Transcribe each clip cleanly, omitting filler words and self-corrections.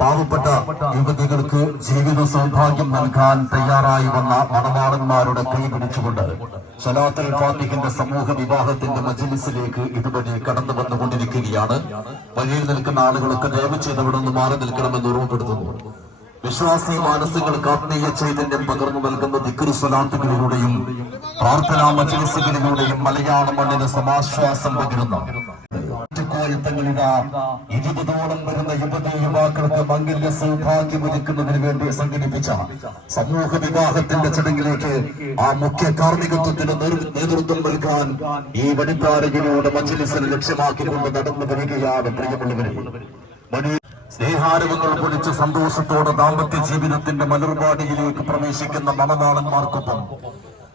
പാവപ്പെട്ട യുവതികൾക്ക് ജീവിത സൗഭാഗ്യം നൽകാൻ തയ്യാറായി വന്ന മണവാളന്മാരുടെ കൈ പിടിച്ചുകൊണ്ട് സലാത്തുൽ ഫാത്തിഹിന്റെ സമൂഹ വിവാഹത്തിന്റെ മജ്‌ലിസിലേക്ക് ഇതുവഴി കടന്നു വന്നുകൊണ്ടിരിക്കുകയാണ്. വഴിയിൽ നിൽക്കുന്ന ആളുകളൊക്കെ ദയവ് ചെയ്ത് അവിടെ നിന്ന് മാറി നിൽക്കണമെന്ന് ഓർമ്മപ്പെടുത്തുന്നു. വിശ്വാസി മാനസങ്ങൾക്ക് ആത്മീയ ചൈതന്യം പകർന്നു നൽകുന്ന ദിക്റ് സ്വലാത്തുകളിലൂടെയും പ്രാർത്ഥനാ മജ്‌ലിസുകളിലൂടെയും മലയാള മണ്ണിന് സമാശ്വാസം പകരുന്ന ിതാ 20ഓളം വരുന്ന യുവതി യുവാക്കൾക്ക് മംഗല്യ സൗഭാഗ്യമൊരുക്കുന്നതിന് വേണ്ടി സംഘടിപ്പിച്ച സമൂഹ വിവാഹത്തിന്റെ ചടങ്ങിലേക്ക് ആ മുഖ്യ കാർമ്മികത്വത്തിന് നേതൃത്വം നൽകാൻ ഈ വനിതാരകയുടെ മജ്‌ലിസിനെ ലക്ഷ്യമാക്കിക്കൊണ്ട് നടന്നു വരികയാണ്. പ്രിയമുള്ളവരെ, സ്നേഹാരവങ്ങൾ പൊളിച്ച് സന്തോഷത്തോടെ ദാമ്പത്യ ജീവിതത്തിന്റെ മലർവാടിയിലേക്ക് പ്രവേശിക്കുന്ന മണവാളന്മാർക്കൊപ്പം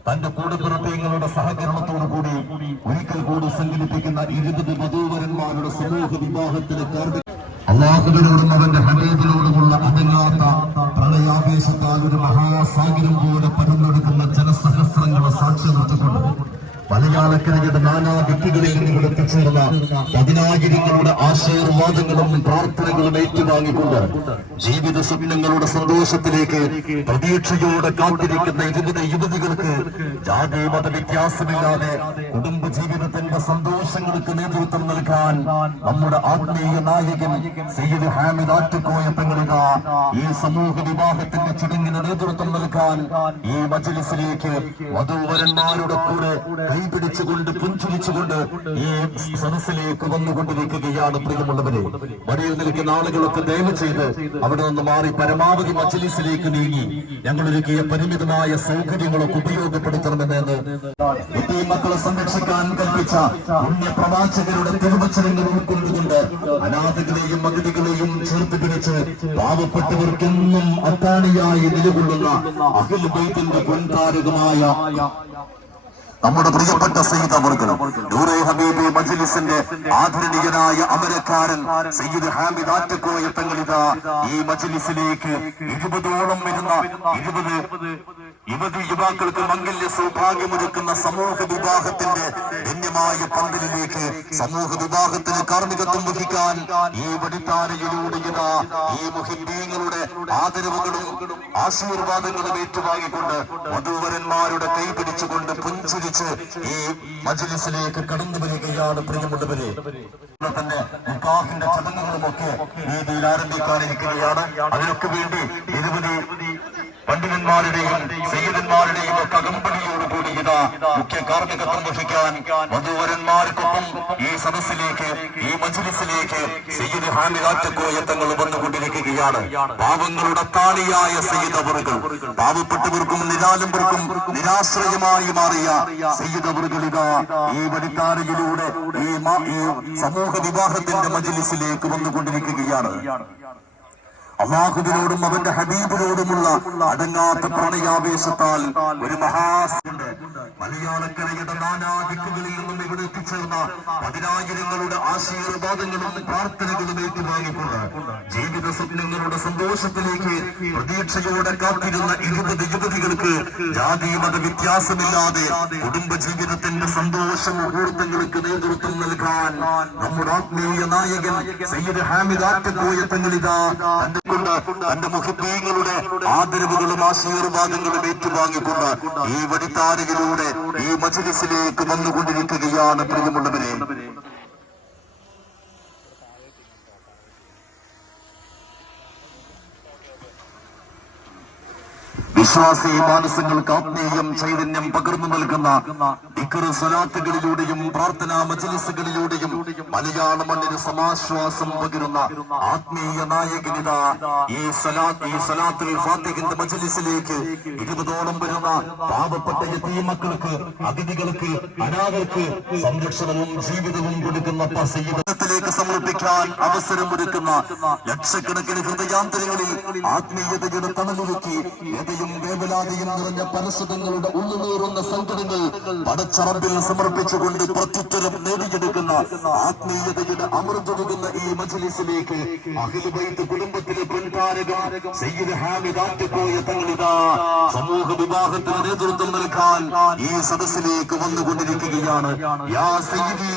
തന്റെ കൂടെപ്പിറപ്പങ്ങളുടെ സഹകരണത്തോടുകൂടി ഒരിക്കൽ കൂടി സംഘടിപ്പിക്കുന്ന 20 വധൂവരന്മാരുടെ സമൂഹ വിവാഹത്തിന് അല്ലാഹുവിനോടും അവന്റെ ഹബീബിനോടുമുള്ള അടങ്ങാത്ത പ്രണയാവേശത്താൽ ഒരു മഹാസാഗരം പോലെ പരന്നെടുക്കുന്ന ജനസഹസ്രങ്ങളെ സാക്ഷി നിർത്തിക്കൊണ്ട് മലയാളക്കരയുടെ നാനാ വ്യക്തികളിൽ നിന്നും എത്തിച്ചേർന്ന പതിനായിരങ്ങളുടെ ആശീർവാദങ്ങളും പ്രാർത്ഥനകളും ഏറ്റുവാങ്ങിക്കൊണ്ട് ജീവിത സ്വപ്നങ്ങളുടെ സന്തോഷത്തിലേക്ക് പ്രതീക്ഷയോടെ കാത്തിരിക്കുന്ന 20 യുവതികൾക്ക് ജാതി മത വ്യത്യാസമില്ലാതെ കുടുംബ ജീവിതത്തിന്റെ സന്തോഷങ്ങൾക്ക് നേതൃത്വം നൽകാൻ നമ്മുടെ ആത്മീയ നായകൻ സയ്യിദ് ഹാമിദ് ആറ്റുകോയ തങ്ങളിത ഈ സമൂഹ വിവാഹത്തിന്റെ ചടങ്ങിന് നേതൃത്വം നൽകാൻ ഈ മജ്‌ലിസിലേക്ക് വധൂവരന്മാരുടെ കൂടെ കൈപിടിച്ചുകൊണ്ട് പുഞ്ചിരിച്ചുകൊണ്ട് ഈ സദസ്സിലേക്ക് വന്നുകൊണ്ടിരിക്കുകയാണ്. പ്രിയമുള്ളവരെ, വഴിയിൽ നിൽക്കുന്ന ആളുകളൊക്കെ ദയവ് ചെയ്ത് അവിടെ നിന്ന് മാറി പരമാവധി മജ്‌ലിസിലേക്ക് നീങ്ങി ഞങ്ങളൊരുക്കിയ പരിമിതമായ സൗകര്യങ്ങളൊക്കെ ഉപയോഗപ്പെടുത്തണമെന്ന് മക്കളെ സംരക്ഷിക്കാൻ കൽപ്പിച്ച പുണ്യപ്രവാചകരുടെ തിരുവചനങ്ങൾ ഉൾക്കൊണ്ടുകൊണ്ട് അനാഥകളെയും അഗതികളെയും ചേർത്ത് പിടിച്ച് പാവപ്പെട്ടവർക്കെന്നും അത്താണിയായി നിലകൊള്ളുന്ന അഹ്ലുൽ ബൈത്തിന്റെ പൊൻതാരകമായ നമ്മുടെ പ്രിയപ്പെട്ട സയ്യിദ് അവർകൾ നൂറെ ഹബീബി മജ്‌ലിസിന്റെ ആദരണീയനായ അമരക്കാരൻ സയ്യിദ് ഹാമിദ് ആറ്റുകോയ തങ്ങളിത ഈ മജ്‌ലിസിലേക്ക് 20ഓളം വരുന്ന 20 യുവാക്കൾക്ക് മംഗല്യ സൗഭാഗ്യമൊരുക്കുന്ന സമൂഹ വിവാഹത്തിന്റെ ധന്യമായ പന്തലിലേക്ക് സമൂഹ വിവാഹത്തിന് കാർമ്മികത്വം വഹിക്കാൻ ഈ വനിതാരയിലൂടെ ഈ മുഹിബ്ബീങ്ങളുടെ ആദരവുകളും ആശീർവാദങ്ങളും ഏറ്റുവാങ്ങിക്കൊണ്ട് വധൂവരന്മാരുടെ കൈ പിടിച്ചുകൊണ്ട് പുഞ്ചിരിച്ച് ഈ മജ്‌ലിസിലേക്ക് കടന്നു വരികയാണ്. പ്രിയമുള്ളവരെ, തന്നെ നിക്കാഹിന്റെ ചടങ്ങുകളുമൊക്കെ രീതിയിൽ ആരംഭിക്കാനിരിക്കുകയാണ്. അതിനൊക്കെ വേണ്ടി 20 പണ്ഡിതന്മാരുടെയും സയ്യിദന്മാരുടെയും ഒക്കെ അകമ്പടിയോടുകൂടി മുഖ്യ കാർമ്മികത്വം വഹിക്കാൻ വധൂവരന്മാർക്കൊപ്പം ഈ സദസ്സിലേക്ക് ഈ മജ്‌ലിസിലേക്ക് സയ്യിദ് ഹാമിദ് ആറ്റുകോയ തങ്ങൾ വന്നുകൊണ്ടിരിക്കുകയാണ്. പാവങ്ങളുടെ താളിയായ സയ്യിദ് അവറുകൾ, പാവപ്പെട്ടവർക്കും നിരാലംബർക്കും നിരാശ്രയമായി മാറിയ സയ്യിദ് അവറുകൾ ഈ വനിതാരയിലൂടെ ഈ സമൂഹ വിവാഹത്തിന്റെ മജ്‌ലിസിലേക്ക് വന്നുകൊണ്ടിരിക്കുകയാണ്. അല്ലാഹുവിനോടും അവന്റെ ഹബീബിനോടുമുള്ള അടങ്ങാത്ത പ്രണയാവേശത്താൽ ഒരു മലയാളക്കരയുടെ നാനാ ദിക്കുകളിൽ നിന്നും ഇവിടെ എത്തിച്ചേർന്ന പതിനായിരങ്ങളുടെ ആശീർവാദങ്ങളും പ്രാർത്ഥനകളും ഏറ്റുവാങ്ങിക്കൊണ്ട് ജീവിത സ്വപ്നങ്ങളുടെ സന്തോഷത്തിലേക്ക് പ്രതീക്ഷയോടെ കാത്തിരുന്ന 20 യുവതികൾക്ക് ജാതി മത വ്യത്യാസമില്ലാതെ കുടുംബ ജീവിതത്തിന്റെ സന്തോഷ മുഹൂർത്തങ്ങൾക്ക് നേതൃത്വം നൽകാൻ നമ്മുടെ ആത്മീയ നായകൻ സയ്യിദ് ഹാമിദ് ആറ്റുകോയ തങ്ങളിത തന്റെ മുഹിബ്ബീങ്ങളുടെ ആദരവുകളും ആശീർവാദങ്ങളും ഏറ്റുവാങ്ങിക്കൊണ്ട് ഈ വനിതാരയിലൂടെ ഈ മജ്‌ലിസിലേക്ക് വന്നുകൊണ്ടിരിക്കുകയാണ്. പ്രിയമുള്ളവരെ, വിശ്വാസി മാനസങ്ങൾക്ക് ആത്മീയം ചൈതന്യം പകർന്നു നൽകുന്ന ദിക്റ് സ്വലാത്തുകളിലൂടെയും പ്രാർത്ഥനാ മജ്‌ലിസുകളിലൂടെയും മലയാള മണ്ണിന് സമാശ്വാസം പകരുന്ന ആത്മീയ നായകനിത ഈ സലാത്തുൽ ഫാത്തിഹിന്റെ മജ്‌ലിസിലേക്ക് 20ഓളം വരുന്ന പാവപ്പെട്ട യതീമക്കൾക്ക്, അഗതികൾക്ക്, അനാഥർക്ക് സംരക്ഷണവും ജീവിതവും കൊടുക്കുന്ന സയ്യിദത്തിലേക്ക് സമർപ്പിക്കാൻ അവസരമൊരുക്കുന്ന ലക്ഷക്കണക്കിന് ഹൃദയാന്തരങ്ങളിൽ ആത്മീയതയുടെ തണലൊരുക്കി എതയും വേവലാതിയും നിറഞ്ഞ പരസ്യങ്ങളുടെ ഉള്ളുനീറുന്ന സങ്കടങ്ങൾ പടച്ചറമ്പിൽ സമർപ്പിച്ചുകൊണ്ട് പ്രത്യുത്തരം നേടിയെടുക്കുന്ന ആത്മീയതയുടെ അമൃതൊഴുകുന്ന ഈ മജ്‌ലിസിലേക്ക് അഹ്ലുൽ ബൈത്ത് കുടുംബത്തിലെ പൊൻതാരകം സയ്യിദ് ഹാമിദ് ആറ്റുകോയ തങ്ങളിത സമൂഹ വിവാഹത്തിന് നേതൃത്വം നൽകാൻ ഈ സദസ്സിലേക്ക് വന്നുകൊണ്ടിരിക്കുകയാണ്. യാ സയ്യിദി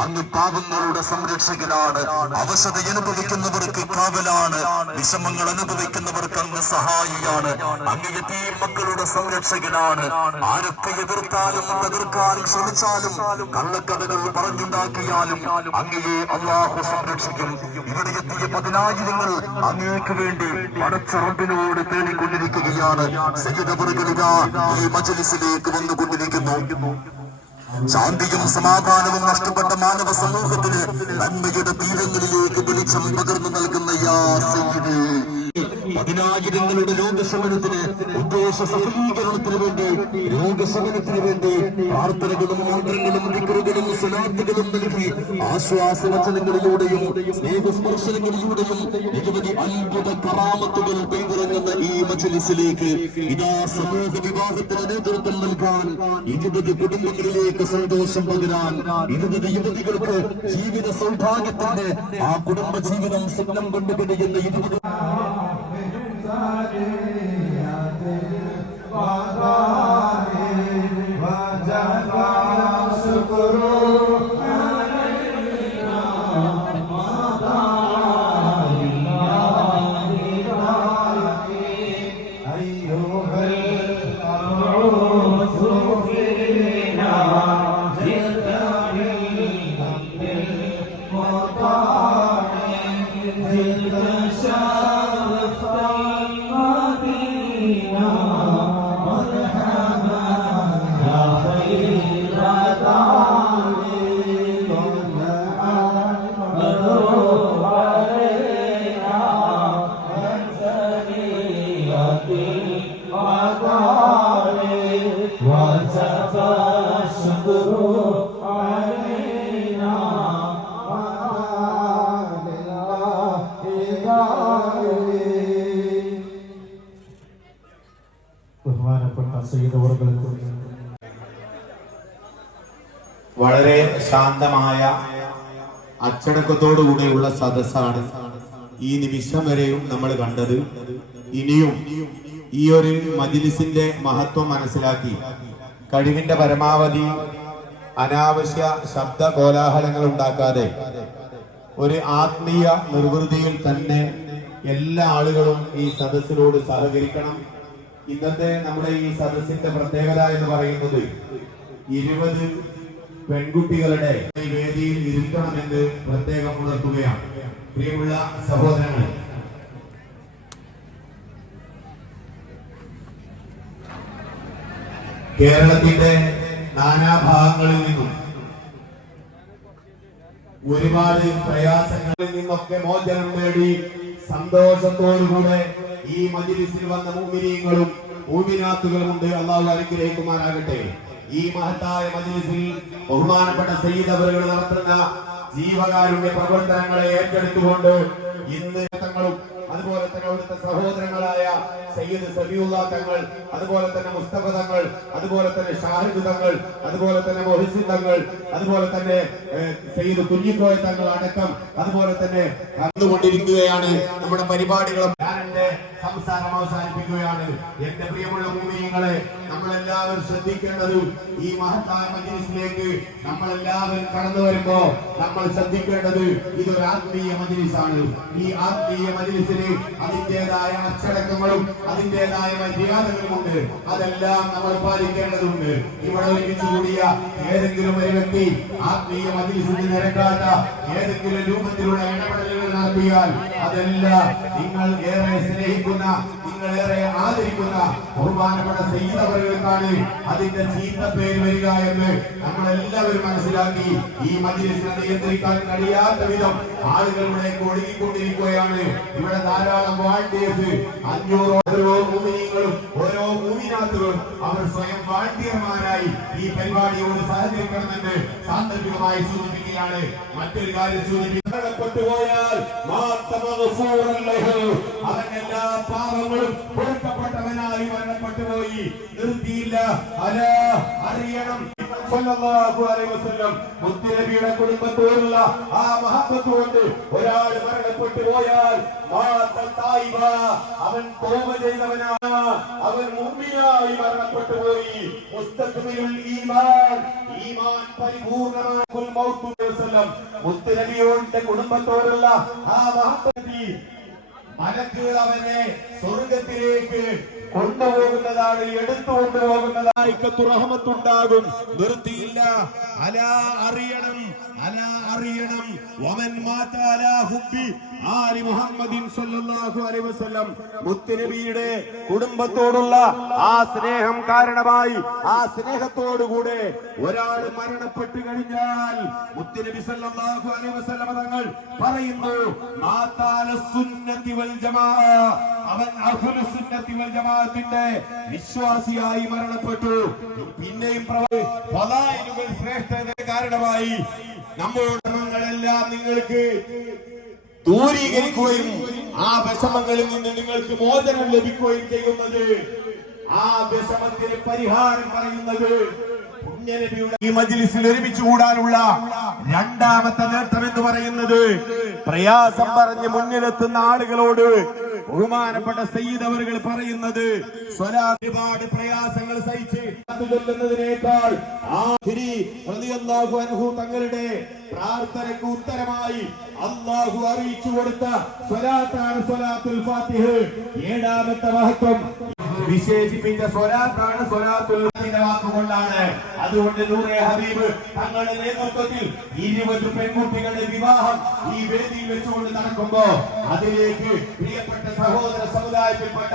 അങ്ങ് പാവങ്ങളുടെ സംരക്ഷകനാണ്. അവശത അനുഭവിക്കുന്നവർക്ക് കാവലാണ്. വിഷമങ്ങൾ അനുഭവിക്കുന്നവർക്ക് അങ്ങ് സഹായിയാണ്. അങ്ങ് യതീം മക്കളുടെ സംരക്ഷകനാണ്. ആരൊക്കെ എതിർത്താലും എതിർക്കാൻ ശ്രമിച്ചാലും കള്ളക്കഥകൾ പറഞ്ഞുണ്ടാക്കിയാലും അങ്ങയെ അല്ലാഹു സംരക്ഷിക്കും. ഇവിടെ എത്തിയ 10,000 അങ്ങേക്ക് വേണ്ടി പടച്ച റബ്ബിനോട് തേടിക്കൊണ്ടിരിക്കുകയാണ്. സയ്യിദ് അവറുകളിതാ ഈ മജ്‌ലിസിലേക്ക് വന്നുകൊണ്ടിരിക്കുന്നു. ശാന്തിയും സമാധാനവും നഷ്ടപ്പെട്ട മാനവ സമൂഹത്തിന് നന്മയുടെ തീരങ്ങളിലേക്ക് വെളിച്ചം പകർന്നു നൽകുന്ന യാ സയ്യിദ് 10,000 രോഗശമനത്തിന്, ഉദ്ദേശ സഫലീകരണത്തിന് വേണ്ടി, രോഗശമനത്തിന് വേണ്ടി പ്രാർത്ഥനകളും മന്ത്രങ്ങളും ദിക്റുകളും സ്വലാത്തുകളും നൽകി ആശ്വാസവചനങ്ങളിലൂടെയും സ്നേഹസ്പർശനങ്ങളിലൂടെയും നിരവധി അത്ഭുത കറാമത്തുകൾ പെയ്തിറങ്ങുന്ന ഈ മജ്‌ലിസിലേക്ക് ഇതാ സമൂഹ വിവാഹത്തിന് നേതൃത്വം നൽകാൻ 20 കുടുംബങ്ങളിലേക്ക് സന്തോഷം പകരാൻ 20 യുവതികൾക്ക് ജീവിത സൗഭാഗ്യത്തിന്റെ ആ കുടുംബ ജീവിതം സ്വപ്നം കൊണ്ട് പിടിയുന്ന 20 വളരെ ശാന്തമായ അച്ചടക്കത്തോടുകൂടെയുള്ള സദസ്സാണ് ഈ നിമിഷം വരെയും നമ്മൾ കണ്ടത്. ഇനിയും ഈ ഒരു മജ്‌ലിസിന്റെ മഹത്വം മനസ്സിലാക്കി കഴിവിന്റെ പരമാവധി അനാവശ്യ ശബ്ദ കോലാഹലങ്ങൾ ഉണ്ടാക്കാതെ ഒരു ആത്മീയ നിർവൃതിയിൽ തന്നെ എല്ലാ ആളുകളും ഈ സദസ്സിനോട് സഹകരിക്കണം. ഇന്നത്തെ നമ്മുടെ ഈ സദസ്സിന്റെ പ്രത്യേകത എന്ന് പറയുന്നത് 20 പെൺകുട്ടികളുടെ വേദിയിൽ ഇരുത്തണമെന്ന് പ്രത്യേകം ഉണർത്തുകയാണ്. പ്രിയമുള്ള സഹോദരങ്ങൾ, കേരളത്തിന്റെ നാനാഭാഗങ്ങളിൽ നിന്നും ഒരുപാട് പ്രയാസങ്ങളിൽ നിന്നൊക്കെ മോചനം നേടി സന്തോഷത്തോടുകൂടെ ഈ മജ്‌ലിസിൽ വന്ന മുഅ്മിനീങ്ങളും മുഅ്മിനാത്തുകളുമുണ്ട്. അല്ലാഹു അനുഗ്രഹിക്കുമാറാകട്ടെ. ഈ മഹത്തായ മജ്‌ലിസിൽ ബഹുമാനപ്പെട്ട സയ്യിദ് അവറുകൾ നടത്തുന്ന ജീവകാരുണ്യ പ്രവർത്തനങ്ങളെ ഏറ്റെടുത്തുകൊണ്ട് ഇന്ന് തങ്ങളും അതുപോലെ തന്നെ അവിടുത്തെ സഹോദരങ്ങളായ സയ്യിദ് സബീഉല്ലാ തങ്ങൾ, അതുപോലെ തന്നെ മുസ്തഫ തങ്ങൾ, അതുപോലെ തന്നെ ഷാഹിദ് തങ്ങൾ, അതുപോലെ തന്നെ മൊഹ്സിൻ തങ്ങൾ, അതുപോലെ തന്നെ സയ്യിദ് കുഞ്ഞിക്കോയ തങ്ങൾ അടക്കം അതുപോലെ തന്നെ നടന്നുകൊണ്ടിരിക്കുകയാണ് നമ്മുടെ പരിപാടികളും. ഞാൻ എന്റെ സംസാരം അവസാനിപ്പിക്കുകയാണ്. എന്റെ പ്രിയമുള്ള മുഅ്മിനീങ്ങളെ, നമ്മളെല്ലാവരും ശ്രദ്ധിക്കേണ്ടത് ഈ മഹത്തായ മജ്‌ലിസിലേക്ക് നമ്മളെല്ലാവരും കടന്നു വരുമ്പോ നമ്മൾ ശ്രദ്ധിക്കേണ്ടത് ഇതൊരു ആത്മീയ മജ്‌ലിസാണ്. ഈ ആത്മീയ മജ്‌ലിസിന് അതിന്റേതായ അച്ചടക്കങ്ങളും അതിന്റേതായ മര്യാദകളുമുണ്ട്. അതെല്ലാം നമ്മൾ പാലിക്കേണ്ടതുണ്ട്. ഇവിടെ ഒരുമിച്ച് കൂടിയ ഏതെങ്കിലും ഒരു വ്യക്തി ആത്മീയ മജ്‌ലിസിന് നിരക്കാത്ത ഏതെങ്കിലും രൂപത്തിലുള്ള ഇടപെടലുകൾ നടത്തിയാൽ അതെല്ലാം നിങ്ങൾ ഏറെ സ്നേഹിക്കുന്ന, നിങ്ങളേറെ ആദരിക്കുന്ന ബഹുമാനപ്പെട്ട സയ്യിദ് അവറുകൾക്കാണ് അതിന്റെ ചീത്ത പേര് വരിക എന്ന് നമ്മളെല്ലാവരും മനസ്സിലാക്കി ഈ മജ്‌ലിസിനെ നിയന്ത്രിക്കാൻ കഴിയാത്ത വിധം ആളുകളുടെ ഒഴുകിക്കൊണ്ടിരിക്കുകയാണ്. ഇവിടെ ധാരാളം വാളണ്ടിയേഴ്സ് 500 ഓരോ മുഅ്മിനീങ്ങളും ഓരോ മുഅ്മിനാത്തുകളും അവർ സ്വയം വാളണ്ടിയർമാരായി ഈ പരിപാടിയോട് സഹകരിക്കണമെന്ന് സാന്ദർഭികമായി സൂചിപ്പിക്കുകയാണ്. മറ്റൊരു കാര്യം സൂചിപ്പിക്കപ്പെട്ടുപോയാൽ അവൻ എല്ലാ പാപങ്ങളും പൊറുക്കപ്പെട്ടവനായി മരണപ്പെട്ടുപോയി. നിർത്തിയില്ല. അലാ, അറിയണം, സല്ലല്ലാഹു അലൈഹി വസല്ലം മുത്തുനബിയുടെ കുടുംബത്തോടുള്ള ആ മഹബത്ത് കൊണ്ട് ഒരാൾ മരണപ്പെട്ടു പോയാൽ തായിബ, അവൻ തൗബ ചെയ്തവനാണ്, അവൻ മുഅ്മിനായി മരണപ്പെട്ടു പോയി. മുസ്തഖ്ബിലുൽ ഈമാൻ, ഈമാൻ പരിപൂർണ്ണമായ മുത്തുനബിയുടെ കുടുംബത്തോടുള്ള ആ മഹത്വത്തിൽ മലക്കുകൾ അവനെ സ്വർഗത്തിലേക്ക് കൊണ്ടുപോകുന്നതാണ്, എടുത്തുകൊണ്ടുപോകുന്നതായിക്കത്തു റഹ്മത്തുണ്ടാകും. നിർത്തിയില്ല. അലാ അറിയണം, അലാ അറിയണം. വമൻ മാത അലാ ഹുബ്ബി ആലി മുഹമ്മദിൻ സ്വല്ലല്ലാഹു അലൈഹി വസല്ലം, മുത്തുനബിയുടെ കുടുംബത്തോടുള്ള ആ സ്നേഹം കാരണമായി ആ സ്നേഹത്തോടുകൂടെ ഒരാൾ മരണപ്പെട്ടു കഴിഞ്ഞാൽ മുത്തുനബി സ്വല്ലല്ലാഹു അലൈഹി വസല്ലം തങ്ങൾ പറയുന്നു, മാതാല സുന്നത്തി വൽ ജമാഅ, അവൻ അഹ്ലു സുന്നത്തി വൽ ജമാഅത്തിന്റെ വിശ്വാസിയായി മരണപ്പെട്ടു. പിന്നെയും ഫളായിലുകൾ ശ്രേഷ്ഠതയുടെ കാരണമായി നമ്മുടെ ഗുണങ്ങളെല്ലാം നിങ്ങൾക്ക് ദൂരീകരിക്കുകയും ആ വിഷമങ്ങളിൽ നിന്ന് നിങ്ങൾക്ക് മോചനം ലഭിക്കുകയും ചെയ്യുന്നത്, ആ വിഷമത്തിന് പരിഹാരം പറയുന്നത് പുണ്യനബിയുടെ ഈ മജ്‌ലിസിൽ ഒരുമിച്ച് കൂടാനുള്ള രണ്ടാമത്തെ നേട്ടം എന്ന് പറയുന്നത്, പ്രയാസം പറഞ്ഞ് മുന്നിലെത്തുന്ന ആളുകളോട് ബഹുമാനപ്പെട്ട സയ്യിദ് അവറുകൾ പറയുന്നത്, ഒരുപാട് പ്രയാസങ്ങൾ സഹിച്ച് ചൊല്ലുന്നതിനേക്കാൾ റളിയല്ലാഹു അൻഹു തങ്ങളുടെ പ്രാർത്ഥനയ്ക്ക് ഉത്തരമായി അല്ലാഹു അറിയിച്ചു കൊടുത്ത സ്വലാത്താണ് സ്വലാത്തുൽ ഫാത്തിഹ്. ഏഴാമത്തെ മഹത്വം വിശേഷിപ്പിച്ച സ്വലാത്താണ് സ്വലാത്തുൽ വാക്കുകൊണ്ടാണ്. അതുകൊണ്ട് നൂറെ ഹബീബ് തങ്ങളുടെ നേതൃത്വത്തിൽ 20 പെൺകുട്ടികളുടെ വിവാഹം ഈ വേദിയിൽ വെച്ചുകൊണ്ട് നടക്കുമ്പോ അതിലേക്ക് പ്രിയപ്പെട്ട സഹോദര സമുദായത്തിൽപ്പെട്ട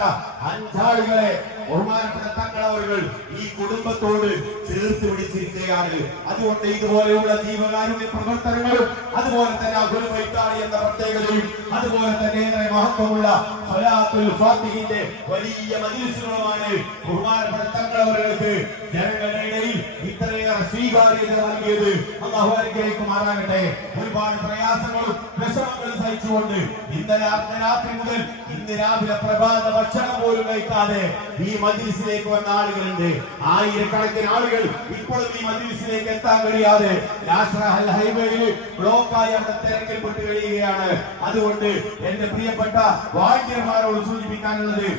5 ആളുകളെ ബഹുമാനപ്പെട്ട തങ്ങളവர்கள் ഈ കുടുംബത്തോട് ചേർത്ത് പിടിച്ചിരിക്കുകയാണ്. അതുകൊണ്ട് ഇതുപോലെയുള്ള ജീവകാരുണ്യ പ്രവർത്തനങ്ങളും അതുപോലെ തന്നെ അഹ്ലുൽ ബൈത്താണി എന്ന പ്രത്യേകതയും അതുപോലെ തന്നെ മഹത്വമുള്ള സ്വലാത്തുൽ ഫാത്തിഹിന്റെ വലിയ മജ്‌ലിസുകളുമാണ് ബഹുമാനപ്പെട്ട തങ്ങളവർക്ക് ജനങ്ങളുടെ ഇടയിൽ ഇത്രയേറെ സ്വീകാര്യത നൽകിയത്. അല്ലാഹു അനുഗ്രഹിക്കുമാറാകട്ടെ. ഒരുപാട് പ്രയാസങ്ങളും വിഷമങ്ങളും സഹിച്ചുകൊണ്ട് ഇന്നലെ രാത്രി മുതൽ ഇന്ന് രാവിലെ പ്രഭാത ഭക്ഷണം പോലും കഴിക്കാതെ ഈ മജ്‌ലിസിലേക്ക് വന്ന ആളുകളുണ്ട്. ആയിരക്കണക്കിന് ആളുകൾ ഇപ്പോഴും ഈ മജ്‌ലിസിലേക്ക് എത്താൻ കഴിയാതെ നാഷണൽ ഹൈവേയിൽ ബ്ലോക്കായി അവിടെ തിരക്കിൽപ്പെട്ട് കഴിയുകയാണ്. അതുകൊണ്ട് എന്റെ പ്രിയപ്പെട്ട വാഗ്യന്മാരോട് സൂചിപ്പിക്കാനുള്ളത്,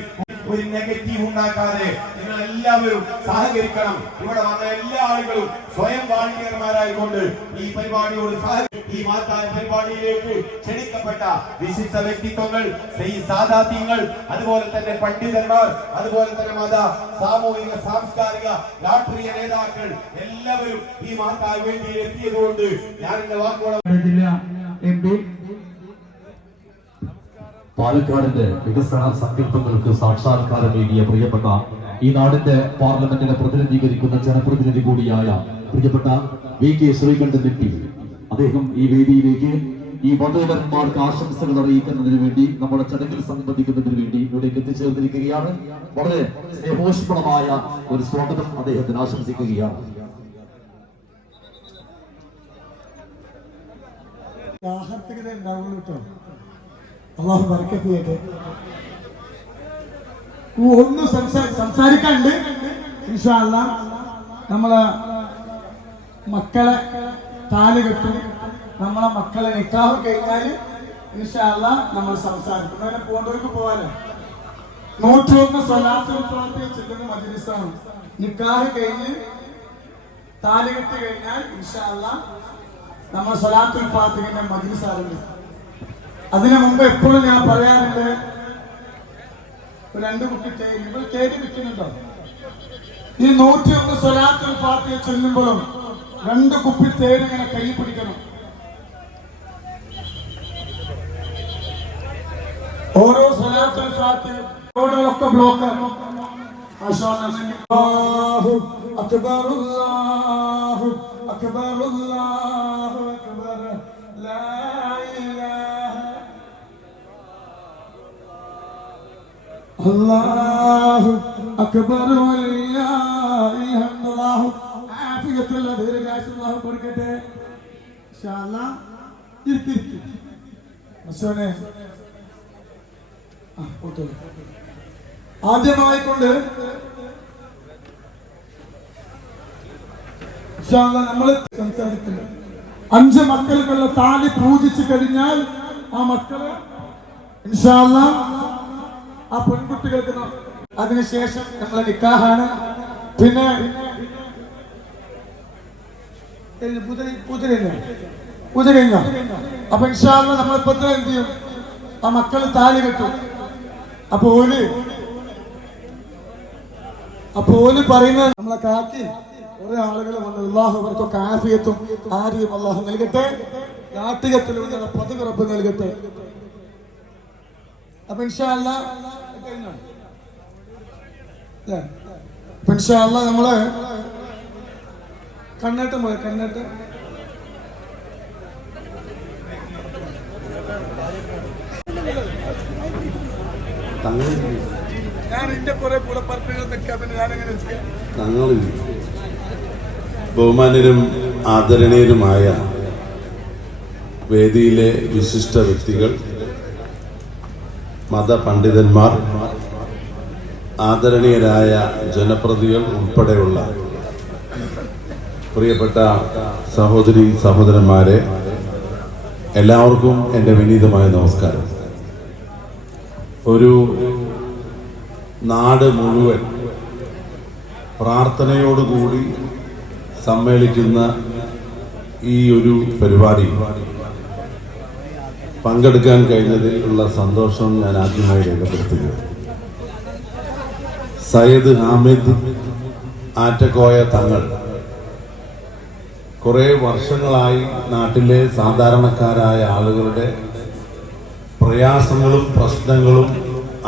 ഒരു നെഗറ്റീവ് ഉണ്ടാക്കാതെ നിങ്ങൾ എല്ലാവരും സഹകരിക്കണം. ഇവിടെ വന്ന എല്ലാ ആളുകളും സ്വയം വാളണ്ടിയർമാരായിക്കൊണ്ട് ഈ പരിപാടിയോട് ഈ മാതാ പരിപാടിയിലേക്ക് ക്ഷണിക്കപ്പെട്ട വിശിഷ്ട വ്യക്തിത്വങ്ങൾ, സാദാത്യങ്ങൾ, അതുപോലെ തന്നെ പണ്ഡിതന്മാർ, അതുപോലെ തന്നെ മത സാമൂഹിക സാംസ്കാരിക രാഷ്ട്രീയ നേതാക്കൾ എല്ലാവരും ഈ മാതാ വേദിയിൽ എത്തിയതുകൊണ്ട് ഞാൻ എന്റെ വാക്കുകൾ ജില്ലാ MP പാലക്കാടിന്റെ വികസന സങ്കല്പങ്ങൾക്ക് സാക്ഷാത്കാരമേകിയ പ്രിയപ്പെട്ട ഈ നാടിന്റെ പാർലമെന്റിനെ പ്രതിനിധീകരിക്കുന്ന ജനപ്രതിനിധി കൂടിയായ പ്രിയപ്പെട്ട VK ശ്രീകണ്ഠൻ MP, അദ്ദേഹം ഈ വേദിയിലേക്ക് ഈ വധൂവരന്മാർക്ക് ആശംസകൾ അറിയിക്കുന്നതിന് വേണ്ടി, നമ്മുടെ ചടങ്ങിൽ സംബന്ധിക്കുന്നതിന് വേണ്ടി ഇവിടേക്ക് എത്തിച്ചേർന്നിരിക്കുകയാണ്. വളരെ സ്നേഹോഷ്മളമായ ഒരു സ്വാഗതം അദ്ദേഹത്തിന് ആശംസിക്കുകയാണ്. അള്ളാഹു ബർക്കത്ത് ചെയ്യട്ടെ. ഒന്ന് സംസാരിക്കാണ്ട് ഇൻഷാ അല്ലാഹ് നമ്മളെ മക്കളെ താലി കെട്ടും, നമ്മളെ മക്കളെ നിക്കാഹ് കഴിഞ്ഞാൽ ഇൻഷാ അല്ലാഹ് നമ്മൾ സംസാരിക്കും. അങ്ങനെ പോകേണ്ടവർക്ക് പോകാനോ. 101 സ്വലാത്തുൽ ഫാത്തിഹ ചൊല്ലുന്ന മജ്‌ലിസാണ്. നിക്കാഹ് കഴിഞ്ഞ് താലി കെട്ടി കഴിഞ്ഞാൽ ഇൻഷാ അല്ലാഹ് നമ്മൾ സ്വലാത്തുൽ ഫാത്തിഹിന്റെ മജ്‌ലിസ് ആരംഭിക്കും. അതിനു മുമ്പ് എപ്പോഴും ഞാൻ പറയാറുണ്ട്, 2 കുട്ടി തേടി, നിങ്ങൾ തേടി വെക്കുന്നുണ്ടോ? ഈ 101 സ്വലാത്തുൽ ഫാത്തിഹ ചൊല്ലുമ്പോഴും 2 കുപ്പി തേടി ഇങ്ങനെ കൈ പിടിക്കണം. ഓരോ സ്വലാത്തുൽ ഫാത്തിഹയോടൊക്കെ ബ്ലോക്ക്. അല്ലാഹു അക്ബർ, അല്ലാഹു അക്ബർ, അല്ലാഹു അക്ബർ, ലാ അല്ലാഹു അക്ബർ വലില്ലാഹിൽ ഹംദ്. അല്ലാഹു ആഫിയത്തുള്ള ദീർഘായുസ്സ് അല്ലാഹു കൊടുക്കട്ടെ. ഇൻഷാ അല്ലാഹ് ഇരിക്ക് മസോനെ ആദ്യമായിക്കൊണ്ട് ഇൻഷാ അല്ലാഹ് നമ്മൾ സംസാരിക്കുന്നു. 5 മക്കൾക്കുള്ള താലി പൂജിച്ചു കഴിഞ്ഞാൽ ആ മക്കളെ ഇൻഷാ അല്ലാഹ് ആ പെൺകുട്ടികൾക്ക് അതിനുശേഷം നമ്മളെ നിക്കാഹാണ്. പിന്നെ പൂജ കഴിഞ്ഞോ? അപ്പൊ ഇൻഷാ അല്ലാഹ് നമ്മളിപ്പോ എന്ത് ചെയ്യും? ആ മക്കള് താലി കെട്ടും. അപ്പൊ ഓല് പറയുന്നത് നമ്മളെ കാക്കി കുറെ ആളുകൾ വന്ന് അല്ലാഹു അവർക്കൊക്കെ ആഫിയത്തും ആരോഗ്യം അല്ലാഹു നൽകട്ടെ, നാട്ടികത്തിലൂടെ പതുകുറപ്പ് നൽകട്ടെ. അപ്പൊ ഇൻഷാ അല്ലാഹ് നമ്മള് കണ്ണേട്ടം പോയ കണ്ണേട്ടം ഞാൻ എന്റെ കുറെ പുറപ്പറപ്പുകൾ നിൽക്കാം. പിന്നെ ഞാനെങ്ങനെ തങ്ങളിൽ ബഹുമാന്യരും ആദരണീയരുമായ വേദിയിലെ വിശിഷ്ട വ്യക്തികൾ, മതപണ്ഡിതന്മാർ, ആദരണീയരായ ജനപ്രതിനിധികൾ ഉൾപ്പെടെയുള്ള പ്രിയപ്പെട്ട സഹോദരി സഹോദരന്മാരെ, എല്ലാവർക്കും എൻ്റെ വിനീതമായ നമസ്കാരം. ഒരു നാട് മുഴുവൻ പ്രാർത്ഥനയോടുകൂടി സമ്മേളിക്കുന്ന ഈ ഒരു പരിപാടി പങ്കെടുക്കാൻ കഴിഞ്ഞതിൽ ഉള്ള സന്തോഷം ഞാൻ ആദ്യമായി രേഖപ്പെടുത്തുക. സയ്യിദ് ഹാമിദ് ആറ്റക്കോയ തങ്ങൾ കുറെ വർഷങ്ങളായി നാട്ടിലെ സാധാരണക്കാരായ ആളുകളുടെ പ്രയാസങ്ങളും പ്രശ്നങ്ങളും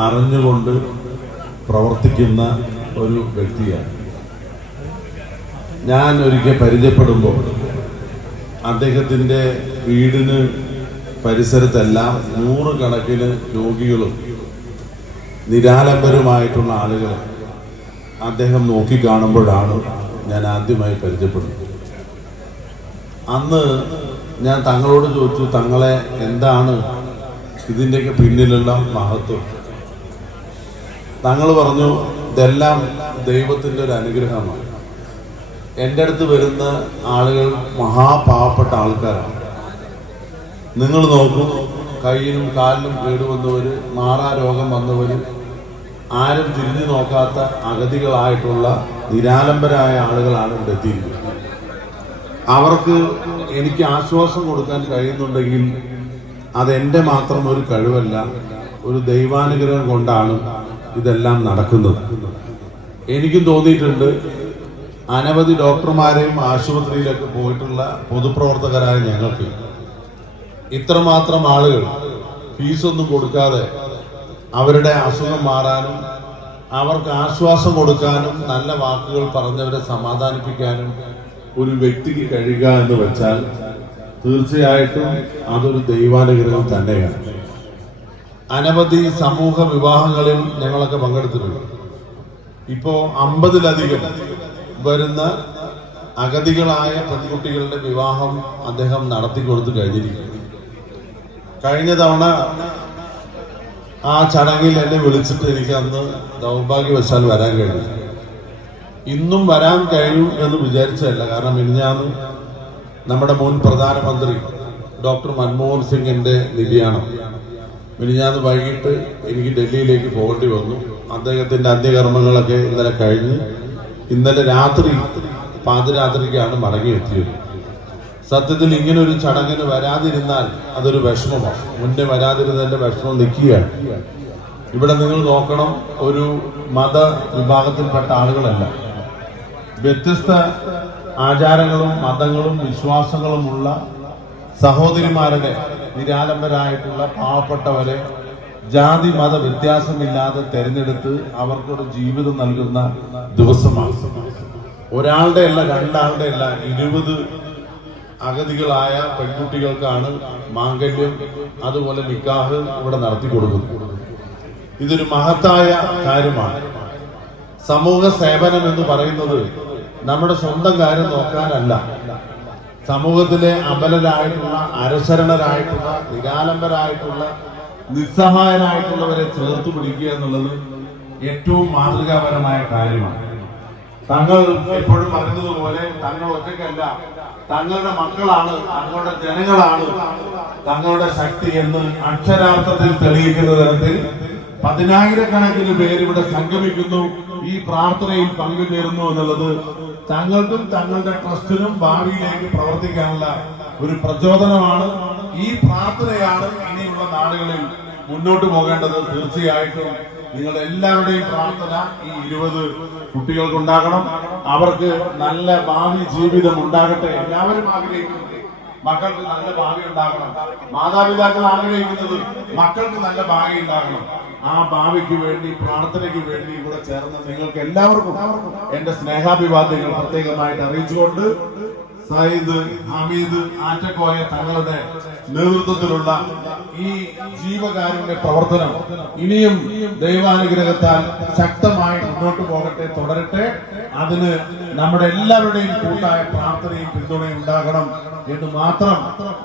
അറിഞ്ഞുകൊണ്ട് പ്രവർത്തിക്കുന്ന ഒരു വ്യക്തിയാണ്. ഞാൻ ഒരിക്കൽ പരിചയപ്പെടുമ്പോൾ അദ്ദേഹത്തിൻ്റെ വീടിന് പരിസരത്തെല്ലാം 100 കണക്കിന് രോഗികളും നിരാലംബരുമായിട്ടുള്ള ആളുകൾ അദ്ദേഹം നോക്കിക്കാണുമ്പോഴാണ് ഞാൻ ആദ്യമായി പരിചയപ്പെടുന്നത്. അന്ന് ഞാൻ തങ്ങളോട് ചോദിച്ചു, തങ്ങളെ എന്താണ് ഇതിൻ്റെയൊക്കെ പിന്നിലുള്ള മഹത്വം? തങ്ങൾ പറഞ്ഞു, ഇതെല്ലാം ദൈവത്തിൻ്റെ ഒരു അനുഗ്രഹമാണ്. എൻ്റെ അടുത്ത് വരുന്ന ആളുകൾ മഹാപാവപ്പെട്ട ആൾക്കാരാണ്. നിങ്ങൾ നോക്കൂ, കയ്യിനും കാലിനും കേടുവന്നവര്, മാറാരോഗം വന്നവര്, ആരും തിരിഞ്ഞു നോക്കാത്ത അഗതികളായിട്ടുള്ള നിരാലംബരായ ആളുകളാണ് ഇവിടെ എത്തിയിരിക്കുന്നത്. അവർക്ക് എനിക്ക് ആശ്വാസം കൊടുക്കാൻ കഴിയുന്നുണ്ടെങ്കിൽ അതെൻ്റെ മാത്രം ഒരു കഴിവല്ല, ഒരു ദൈവാനുഗ്രഹം കൊണ്ടാണ് ഇതെല്ലാം നടക്കുന്നത്. എനിക്കും തോന്നിയിട്ടുണ്ട്, അനവധി ഡോക്ടർമാരെയും ആശുപത്രിയിലൊക്കെ പോയിട്ടുള്ള പൊതുപ്രവർത്തകരായ ഞങ്ങൾക്ക് ഇത്രമാത്രം ആളുകൾ ഫീസൊന്നും കൊടുക്കാതെ അവരുടെ അസുഖം മാറാനും അവർക്ക് ആശ്വാസം കൊടുക്കാനും നല്ല വാക്കുകൾ പറഞ്ഞവരെ സമാധാനിപ്പിക്കാനും ഒരു വ്യക്തിക്ക് കഴിയുക എന്ന് വെച്ചാൽ തീർച്ചയായിട്ടും അതൊരു ദൈവാനുഗ്രഹം തന്നെയാണ്. അനവധി സമൂഹ വിവാഹങ്ങളിൽ ഞങ്ങളൊക്കെ പങ്കെടുത്തിട്ടുണ്ട്. ഇപ്പോ 50-ലധികം വരുന്ന അഗതികളായ പെൺകുട്ടികളുടെ വിവാഹം അദ്ദേഹം നടത്തി കൊടുത്തു കഴിഞ്ഞിരിക്കുന്നു. കഴിഞ്ഞ തവണ ആ ചടങ്ങിൽ എന്നെ വിളിച്ചിട്ട് എനിക്ക് അന്ന് ദൗർഭാഗ്യവശാൽ വരാൻ കഴിഞ്ഞു. ഇന്നും വരാൻ കഴിയും എന്ന് വിചാരിച്ചതല്ല. കാരണം മിനിഞ്ഞാന്ന് നമ്മുടെ മുൻ പ്രധാനമന്ത്രി ഡോക്ടർ മൻമോഹൻ സിംഗിന്റെ നിര്യാണം. മിനിഞ്ഞാന്ന് വൈകിട്ട് എനിക്ക് ഡൽഹിയിലേക്ക് പോകേണ്ടി വന്നു. അദ്ദേഹത്തിന്റെ അന്ത്യകർമ്മങ്ങളൊക്കെ ഇന്നലെ കഴിഞ്ഞ് ഇന്നലെ രാത്രി പാതിരാത്രിക്കാണ് മടങ്ങിയെത്തിയത്. സത്യത്തിൽ ഇങ്ങനെ ഒരു ചടങ്ങിന് വരാതിരുന്നാൽ അതൊരു വിഷമമാണ്. മുന്നേ വരാതിരുന്നതിന്റെ വിഷമം നിൽക്കുകയാണ്. ഇവിടെ നിങ്ങൾ നോക്കണം, ഒരു മത വിഭാഗത്തിൽപ്പെട്ട ആളുകളല്ല, വ്യത്യസ്ത ആചാരങ്ങളും മതങ്ങളും വിശ്വാസങ്ങളുമുള്ള സഹോദരിമാരുടെ, നിരാലംബരായിട്ടുള്ള പാവപ്പെട്ടവരെ ജാതി മത വ്യത്യാസമില്ലാതെ തെരഞ്ഞെടുത്ത് അവർക്കൊരു ജീവിതം നൽകുന്ന ദിവസമാണ്. ഒരാളുടെ അല്ല, രണ്ടാളുടെ അല്ല, 20 അഗതികളായ പെൺകുട്ടികൾക്കാണ് മാംഗല്യം, അതുപോലെ നിക്കാഹ് ഇവിടെ നടത്തി കൊടുക്കുന്നത്. ഇതൊരു മഹത്തായ കാര്യമാണ്. സമൂഹ സേവനം എന്ന് പറയുന്നത് നമ്മുടെ സ്വന്തം കാര്യം നോക്കാനല്ല, സമൂഹത്തിലെ അബലരായിട്ടുള്ള, അരശരണരായിട്ടുള്ള, നിരാലംബരായിട്ടുള്ള, നിസ്സഹായരായിട്ടുള്ളവരെ ചേർത്ത് പിടിക്കുക എന്നുള്ളത് ഏറ്റവും മാതൃകാപരമായ കാര്യമാണ്. തങ്ങൾ എപ്പോഴും പറയുന്നത് പോലെ തങ്ങൾ ഒറ്റയ്ക്കല്ല, തങ്ങളുടെ മക്കളാണ്, തങ്ങളുടെ ജനങ്ങളാണ് തങ്ങളുടെ ശക്തി എന്ന് അക്ഷരാർത്ഥത്തിൽ തെളിയിക്കുന്ന തരത്തിൽ 10,000-കണക്കിന് പേര് ഇവിടെ സംഗമിക്കുന്നു, ഈ പ്രാർത്ഥനയിൽ പങ്കുചേരുന്നു എന്നുള്ളത് തങ്ങൾക്കും തങ്ങളുടെ ട്രസ്റ്റിനും ഭാവിയിലേക്ക് പ്രവർത്തിക്കാനുള്ള ഒരു പ്രചോദനമാണ്. ഈ പ്രാർത്ഥനയാണ് ഇനിയുള്ള നാളുകളിൽ മുന്നോട്ട് പോകേണ്ടത്. തീർച്ചയായിട്ടും നിങ്ങളുടെ എല്ലാവരുടെയും പ്രാർത്ഥന ഈ 20 കുട്ടികൾക്കുണ്ടാകണം. അവർക്ക് നല്ല ഭാവി ജീവിതം ഉണ്ടാകട്ടെ. എല്ലാവരും ആഗ്രഹിക്കുന്നുണ്ട് മക്കൾക്ക് നല്ല ഭാവി ഉണ്ടാകണം. മാതാപിതാക്കൾ ആഗ്രഹിക്കുന്നത് മക്കൾക്ക് നല്ല ഭാവി ഉണ്ടാകണം. ആ ഭാവിക്ക് വേണ്ടി, പ്രാർത്ഥനയ്ക്ക് വേണ്ടി ഇവിടെ ചേർന്ന് നിങ്ങൾക്ക് എല്ലാവർക്കും എന്റെ സ്നേഹാഭിവാദ്യങ്ങൾ പ്രത്യേകമായിട്ട് അറിയിച്ചുകൊണ്ട് സയ്യിദ് ഹമീദ് ആറ്റക്കോയ തങ്ങളുടെ നേതൃത്വത്തിലുള്ള ഈ ജീവകാരുണ്യ പ്രവർത്തനം ഇനിയും ദൈവാനുഗ്രഹത്താൽ ശക്തമായി മുന്നോട്ട് പോകട്ടെ, തുടരട്ടെ. അതിന് നമ്മുടെ എല്ലാവരുടെയും കൂട്ടായ പ്രാർത്ഥനയും പിന്തുണയും ഉണ്ടാകണം എന്ന് മാത്രം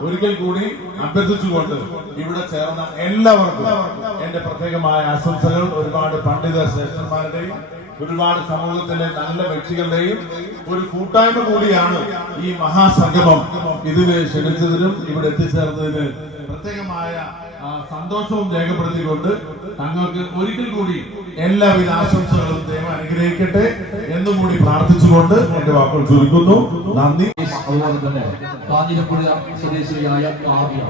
ഒരിക്കൽ കൂടി അഭ്യർത്ഥിച്ചുകൊണ്ട് ഇവിടെ ചേർന്ന എല്ലാവർക്കും എന്റെ പ്രത്യേകമായ ആശംസകൾ. ഒരുപാട് പണ്ഡിത ശ്രേഷ്ഠന്മാരുടെയും ഒരുപാട് സമൂഹത്തിലെ നല്ല വ്യക്തികളുടെയും ഒരു കൂട്ടായ്മ കൂടിയാണ് ഈ മഹാസംഗമം. ഇതിനെ ക്ഷണിച്ചതിനും ഇവിടെ എത്തിച്ചേർന്നതിന് പ്രത്യേകമായ സന്തോഷവും രേഖപ്പെടുത്തിക്കൊണ്ട് തങ്ങൾക്ക് ഒരിക്കൽ കൂടി എല്ലാവിധ ആശംസകളും ദൈവം അനുഗ്രഹിക്കട്ടെ എന്നുകൂടി പ്രാർത്ഥിച്ചുകൊണ്ട് എന്റെ വാക്കുകൾ ചുരുക്കുന്നു. നന്ദി. അതുപോലെ തന്നെ കാഞ്ഞിരപ്പുഴ സ്വദേശിയായ കാവ്യ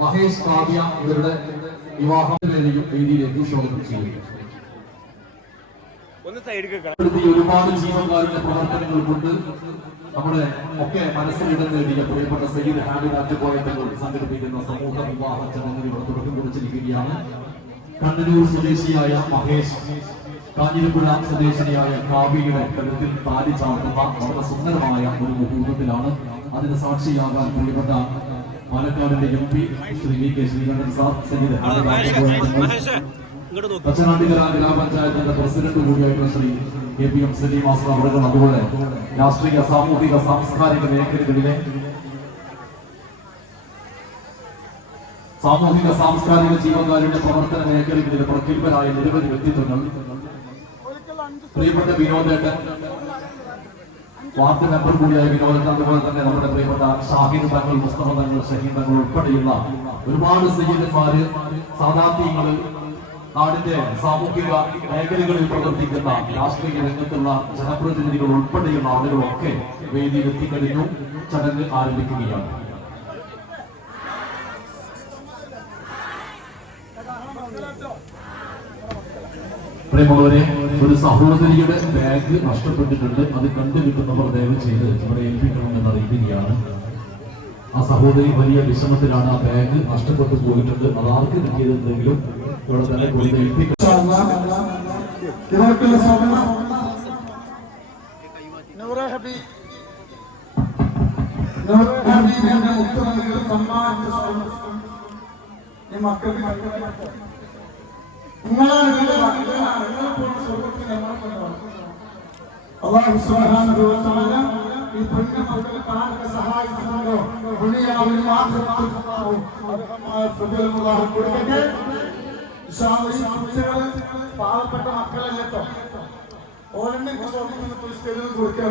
മഹേഷ് കാവ്യ ഇവരുടെ വിവാഹത്തിലേക്കും വേദിയിലേക്ക് സ്വാഗതം ചെയ്യുന്നു. ഒരുപാട് ജീവകാരുണ്യ പ്രവർത്തനങ്ങൾ കൊണ്ട് നമ്മുടെ ഒക്കെ മനസ്സിലിടം നേടിയ പ്രിയപ്പെട്ട സയ്യിദ് ഹാമിദ് ആറ്റക്കോയ തങ്ങൾ സംഘടിപ്പിക്കുന്ന സമൂഹ വിവാഹ ചടങ്ങിന് ഇവിടെ തുടക്കം കുറിച്ചിരിക്കുകയാണ്. കണ്ണൂർ സ്വദേശിയായ മഹേഷ്, കാഞ്ഞിരപ്പുഴ സ്വദേശിനിയായ കാവ്യയുടെ കഴുത്തിൽ താലി ചാർത്തുന്ന വളരെ സുന്ദരമായ ഒരു മുഹൂർത്തത്തിലാണ്. അതിന് സാക്ഷിയാകാൻ പ്രിയപ്പെട്ട പാലക്കാടിന്റെ MP Shri VK Sreekantan sir, Sayyid Hamid Attakoya Thangal, Pachanattikkara ഗ്രാമപഞ്ചായത്തിന്റെ പ്രസിഡന്റ് കൂടിയായിട്ടുള്ള ശ്രീ KPM സലീം മാസ്റ്റർ അവர்கள், അതുപോലെ രാഷ്ട്രീയ, സാമൂഹിക, സാംസ്കാരിക മേഖലകളിലെ സാമൂഹിക സാംസ്കാരിക ജീവകാരുണ്യ പ്രവർത്തന മേഖലകളിലെ പ്രഗത്ഭരായ നിരവധി വ്യക്തിത്വങ്ങൾ, പ്രിയപ്പെട്ട വിനോദേട്ടൻ, വാർഡ് മെമ്പർ കൂടിയായ വിനോദേട്ടൻ, അതുപോലെ തന്നെ നമ്മുടെ പ്രിയപ്പെട്ട ഷാഹിദ് തങ്ങൾ, മുസ്തഫ തങ്ങൾ, ഷഹീദ് തങ്ങൾ ഉൾപ്പെടെയുള്ള ഒരുപാട് സയ്യിദന്മാര്, സാദാത്യങ്ങള്, നാടിന്റെ സാമൂഹിക മേഖലകളിൽ പ്രവർത്തിക്കുന്ന രാഷ്ട്രീയ രംഗത്തുള്ള ജനപ്രതിനിധികൾ ഉൾപ്പെടെയുള്ള ആളുകളൊക്കെ വേദിയിൽ എത്തിക്കഴിഞ്ഞു. ചടങ്ങ് ആരംഭിക്കുകയാണ്. പ്രിയമുള്ളവരെ, ഒരു സഹോദരിയുടെ ബാഗ് നഷ്ടപ്പെട്ടിട്ടുണ്ട്. അത് കണ്ടുകിട്ടുന്നവർ ദയവ് ചെയ്ത് ഇവിടെ ഏൽപ്പിക്കണമെന്ന് അറിയിക്കുകയാണ്. ആ സഹോദരി വലിയ വിഷമത്തിലാണ്. ആ ബാഗ് നഷ്ടപ്പെട്ടു പോയിട്ടുണ്ട്. അത് ആർക്ക് കിട്ടിയതെന്തെങ്കിലും ഇവിടെ തന്നെ കൊടുത്ത് ഏൽപ്പിക്കും. അല്ലാഹു സുബ്ഹാനഹു വ തആല ഈ പൊന്നമക്കളെ കാണാൻ സഹായിക്കുന്നുണ്ടോ? ദുനിയാവിലും ആഖിറത്തിലും അർഹമായ പ്രതിഫലം അല്ലാഹു കൊടുക്കട്ടെ. ഇൻഷാ അല്ലാഹ് പാവപ്പെട്ട മക്കളല്ലോ, ഓരന്നെ സ്വർഗ്ഗത്തിൽ പുസ്തകം കൊടുക്കുക.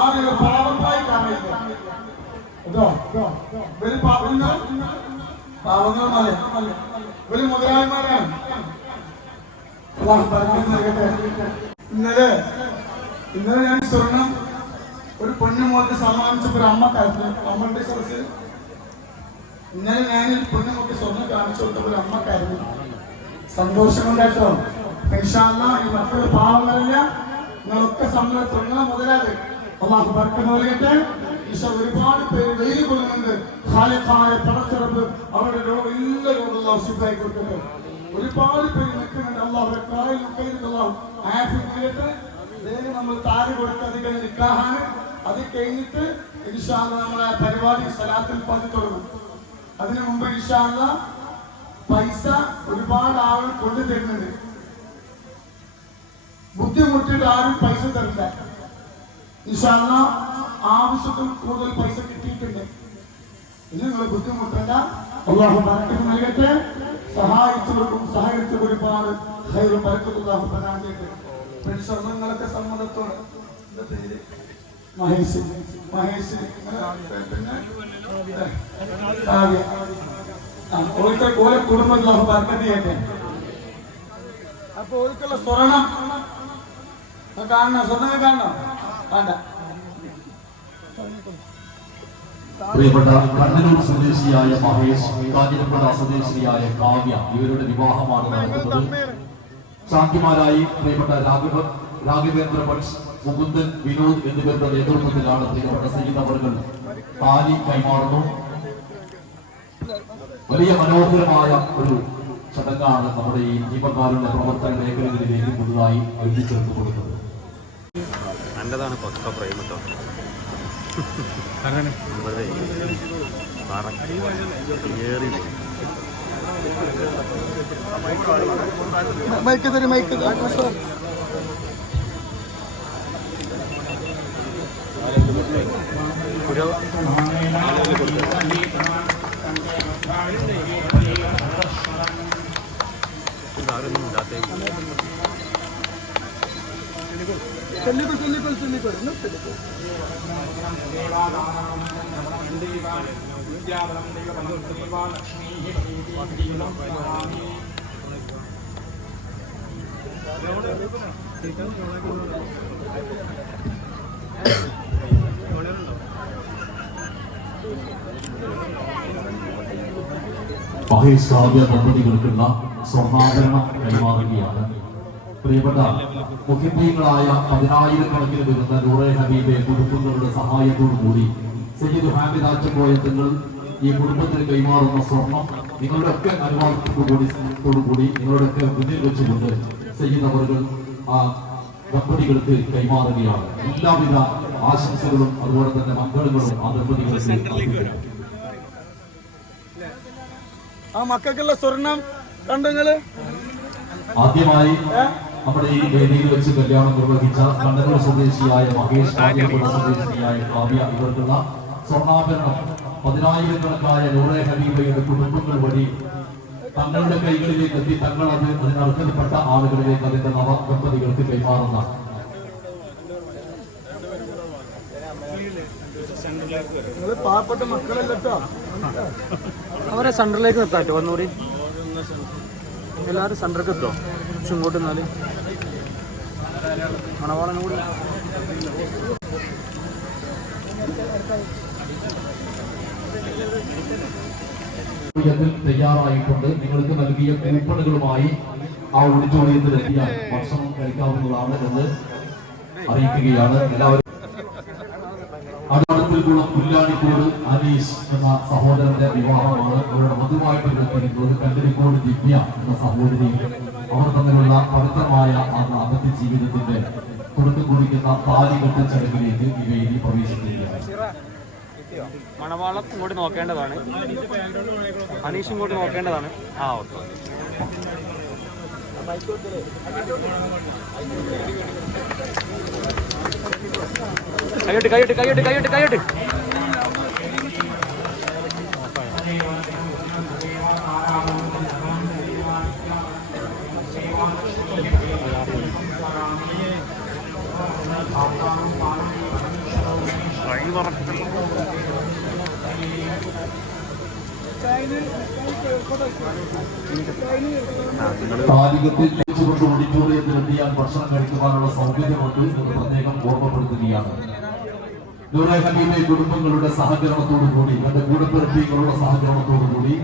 ആരും പാവമായി കാണില്ല. അതോ ഒരു പാവങ്ങൾ പാവങ്ങളാണ്, ഒരു മുതലാളിമാരാണ്. അല്ലാഹു ബർക്കത്ത് നൽകട്ടെ. ഇന്നലെ ഞാൻ സ്വർണം ഒരു പൊന്നുമോക്ക് സമ്മാനിച്ചപ്പോൾ ഒരു അമ്മക്കായിരുന്നു. അമ്മയുടെ സദസ്സിൽ ഇന്നലെ ഞാൻ ഒരു പൊന്നുമോക്ക് സ്വർണം കാണിച്ചു കൊടുത്തപ്പോൾ ഒരു അമ്മക്കായിരുന്നു. സന്തോഷം കൊണ്ടായിട്ടോ. ഇൻഷാ അല്ലാഹ് ഈ മക്കള് പാവങ്ങളില്ല, നിങ്ങളൊക്കെ സമ്മതം നിങ്ങളെ മുതലാതെ അല്ലാഹു ബർക്കത്ത് നൽകട്ടെ. ഈശോ ഒരുപാട് പേര് വെയിൽ കൊള്ളുന്നുണ്ട്. ഖാലിഖായ പടച്ചിറപ്പ് അവരുടെ രോഗം എല്ലാ രോഗം അല്ലാഹു ശിഫായി കൊടുക്കട്ടെ. ഒരുപാട് പേര് നിൽക്കുന്നുണ്ട്. അല്ലാഹുവിന്റെ കാലിൽ കൈയിൽ അല്ലാഹു ആഫിയത്ത് നൽകട്ടെ. നമ്മൾ താരി കൊടുത്തത് നിക്കാഹാണ്. അത് കഴിഞ്ഞിട്ട് ഇൻഷാ അല്ലാഹ് നമ്മളെ പരിപാടി സലാത്തുൽ ഫാത്തിഹ തുടങ്ങും. അതിനു മുമ്പ് ഇൻഷാ അല്ലാഹ് പൈസ ഒരുപാട് ആളുകൾ കൊണ്ടുതരുന്നുണ്ട്. ബുദ്ധിമുട്ടിട്ട് ആരും പൈസ തരില്ല. ഇൻഷാ അല്ലാഹ് ആവശ്യത്തിൽ കൂടുതൽ പൈസ കിട്ടിയിട്ടുണ്ട്. ഇനി നിങ്ങൾ ബുദ്ധിമുട്ടണ്ട. അല്ലാഹു ബർക്കത്ത് നൽകട്ടെ. സഹായിച്ചവർക്കും സഹായിച്ച ഒരുപാട് ഖൈറും ബർക്കത്തും അല്ലാഹു പ്രദാനം ചെയ്യട്ടെ. സ്വർണ്ണങ്ങളൊക്കെ സമ്മതത്തോടെ പേര് മഹേഷ് പിന്നെ ഓരോ കുടുംബം ബർക്കത്ത് ചെയ്യട്ടെ. അപ്പൊ ഓർക്കുള്ള സ്വർണം കാണണം, സ്വർണ്ണങ്ങൾ കാണണം വേണ്ട. പ്രിയപ്പെട്ട കണ്ണൂർ സ്വദേശിയായ മഹേഷ്, കാഞ്ഞിരപ്പുഴ സ്വദേശിയായ കാവ്യ, ഇവരുടെ വിവാഹമാണ് നടക്കുന്നത്. ശാന്തിമാരായി പ്രിയപ്പെട്ട രാഘവേന്ദ്ര ഭട്ട്, മുകുന്ദൻ, വിനോദ് എന്നിവരുടെ നേതൃത്വത്തിലാണ് പ്രിയപ്പെട്ട സയ്യിദ് അവർകൾ താലി കൈമാറുന്നു. വലിയ മനോഹരമായ ഒരു ചടങ്ങാണ് നമ്മുടെ ഈ ദീപകാരുണ്യ പ്രവർത്തന മേഖലകളിലേക്ക് പുതുതായി എഴുതിച്ചേർത്ത് കൊടുക്കുന്നത്. നല്ലതാണ് പക്ക പ്രേമ കേട്ടോ. മൈക്ക് തരും, മൈക്ക് തരും. മഹേഷ് കാവ്യ ദമ്പതികൾക്കുള്ള സ്വർണ്ണാഭരണം കൈമാറുകയാണ്. പ്രിയപ്പെട്ട മുഖ്യമന്ത്രികളായ 10,000-കണക്കിന് വരുന്ന നൂറെ ഹബീബെ കുടുംബങ്ങളുടെ സഹായത്തോടുകൂടി സയ്യിദ് ഹാമിദ് ആച്ചക്കോയത്തങ്ങൾ ഈ കുടുംബത്തിന് കൈമാറുന്ന സ്വർണം നിങ്ങളുടെ ഒക്കെ അനുവാദത്തോടുകൂടി നിങ്ങളുടെ ഒക്കെ മുന്നിൽ വെച്ചുകൊണ്ട് സയ്യിദ് അവർകൾ ആ ദമ്പതികൾക്ക് കൈമാറുകയാണ്. എല്ലാവിധ ആശംസകളും അതുപോലെ തന്നെ മംഗളങ്ങളും ആ ദമ്പതികൾക്ക് അർപ്പിക്കുന്നു. ആ മക്കൾക്കുള്ള സ്വർണം കണ്ടുങ്ങള്. ആദ്യമായി നമ്മുടെ ഈ വേദിയിൽ വെച്ച് കല്യാണം നിർവഹിച്ച കണ്ണൂർ സ്വദേശിയായ മഹേഷ്, കാഞ്ഞിരപ്പുഴ സ്വദേശിയായ കാവ്യ, ഇവർക്കുള്ള സ്വർണ്ണാഭരണം 10,000-കണക്കായ നൂറെ ഹബീബയുടെ കുടുംബങ്ങൾ വഴി തങ്ങളുടെ കൈകളിലേക്ക് എത്തി തങ്ങൾ അതിനർഹതപ്പെട്ട ആളുകളിലേക്ക് അതിന്റെ നവ ദമ്പതികൾക്ക് കൈമാറുന്ന പാവപ്പെട്ട മക്കളല്ലോ. അവരെ സെന്ററിലേക്ക് നിർത്താറ്റോ വന്നൂരി. എല്ലാവരും സെന്ററിലേക്ക് എത്തോ. പക്ഷെ ഇങ്ങോട്ട് എന്നാല് മണവാളനും കൂടി തയ്യാറായിട്ടുണ്ട്. നിങ്ങൾക്ക് നൽകിയ കൂപ്പണുകളുമായി ആ ഓഡിറ്റോറിയത്തിൽ എത്തിയാൽ ഭക്ഷണം കഴിക്കാവുന്നതാണ് എന്ന് അറിയിക്കുകയാണ്. എല്ലാവരും അടുത്തിൽക്കുള്ള പുല്ലാണിക്കോട് അനീഷ് എന്ന സഹോദരന്റെ വിവാഹമാണ്. അവരുടെ മധുവായിട്ട് എത്തിയിരിക്കുന്നത് കല്ലരിക്കോട് ദിവ്യ എന്ന സഹോദരി. അവർ തമ്മിലുള്ള പവിത്രമായ ആ ദാമ്പത്യ ജീവിതത്തിന്റെ തുടക്കം കുറിക്കുന്ന താലികെട്ട് ചടങ്ങിലേക്ക് ഈ വേദി പ്രവേശിക്കുകയാണ്. മണവാളം ഇങ്ങോട്ട് നോക്കേണ്ടതാണ്, അനീഷ് ഇങ്ങോട്ട് നോക്കേണ്ടതാണ്. ആ ഓക്കെ. കൈയ്യോട്ട് കൈയ്യോട്ട് കൈയ്യോട്ട് കൈയ്യോട്ട് കൈയ്യോട്ട്. താലികത്തിൽ വെച്ചുകൊണ്ട് ഓഡിറ്റോറിയത്തിൽ എത്തിയാൽ ഭക്ഷണം കഴിക്കുവാനുള്ള സൗകര്യമുണ്ട് എന്ന് പ്രത്യേകം ഓർമ്മപ്പെടുത്തുകയാണ്. നൂറെ ഹബീബെ കുടുംബങ്ങളുടെ സഹകരണത്തോടുകൂടി, തന്റെ കൂടപ്പിറപ്പികളുടെ സഹകരണത്തോടുകൂടി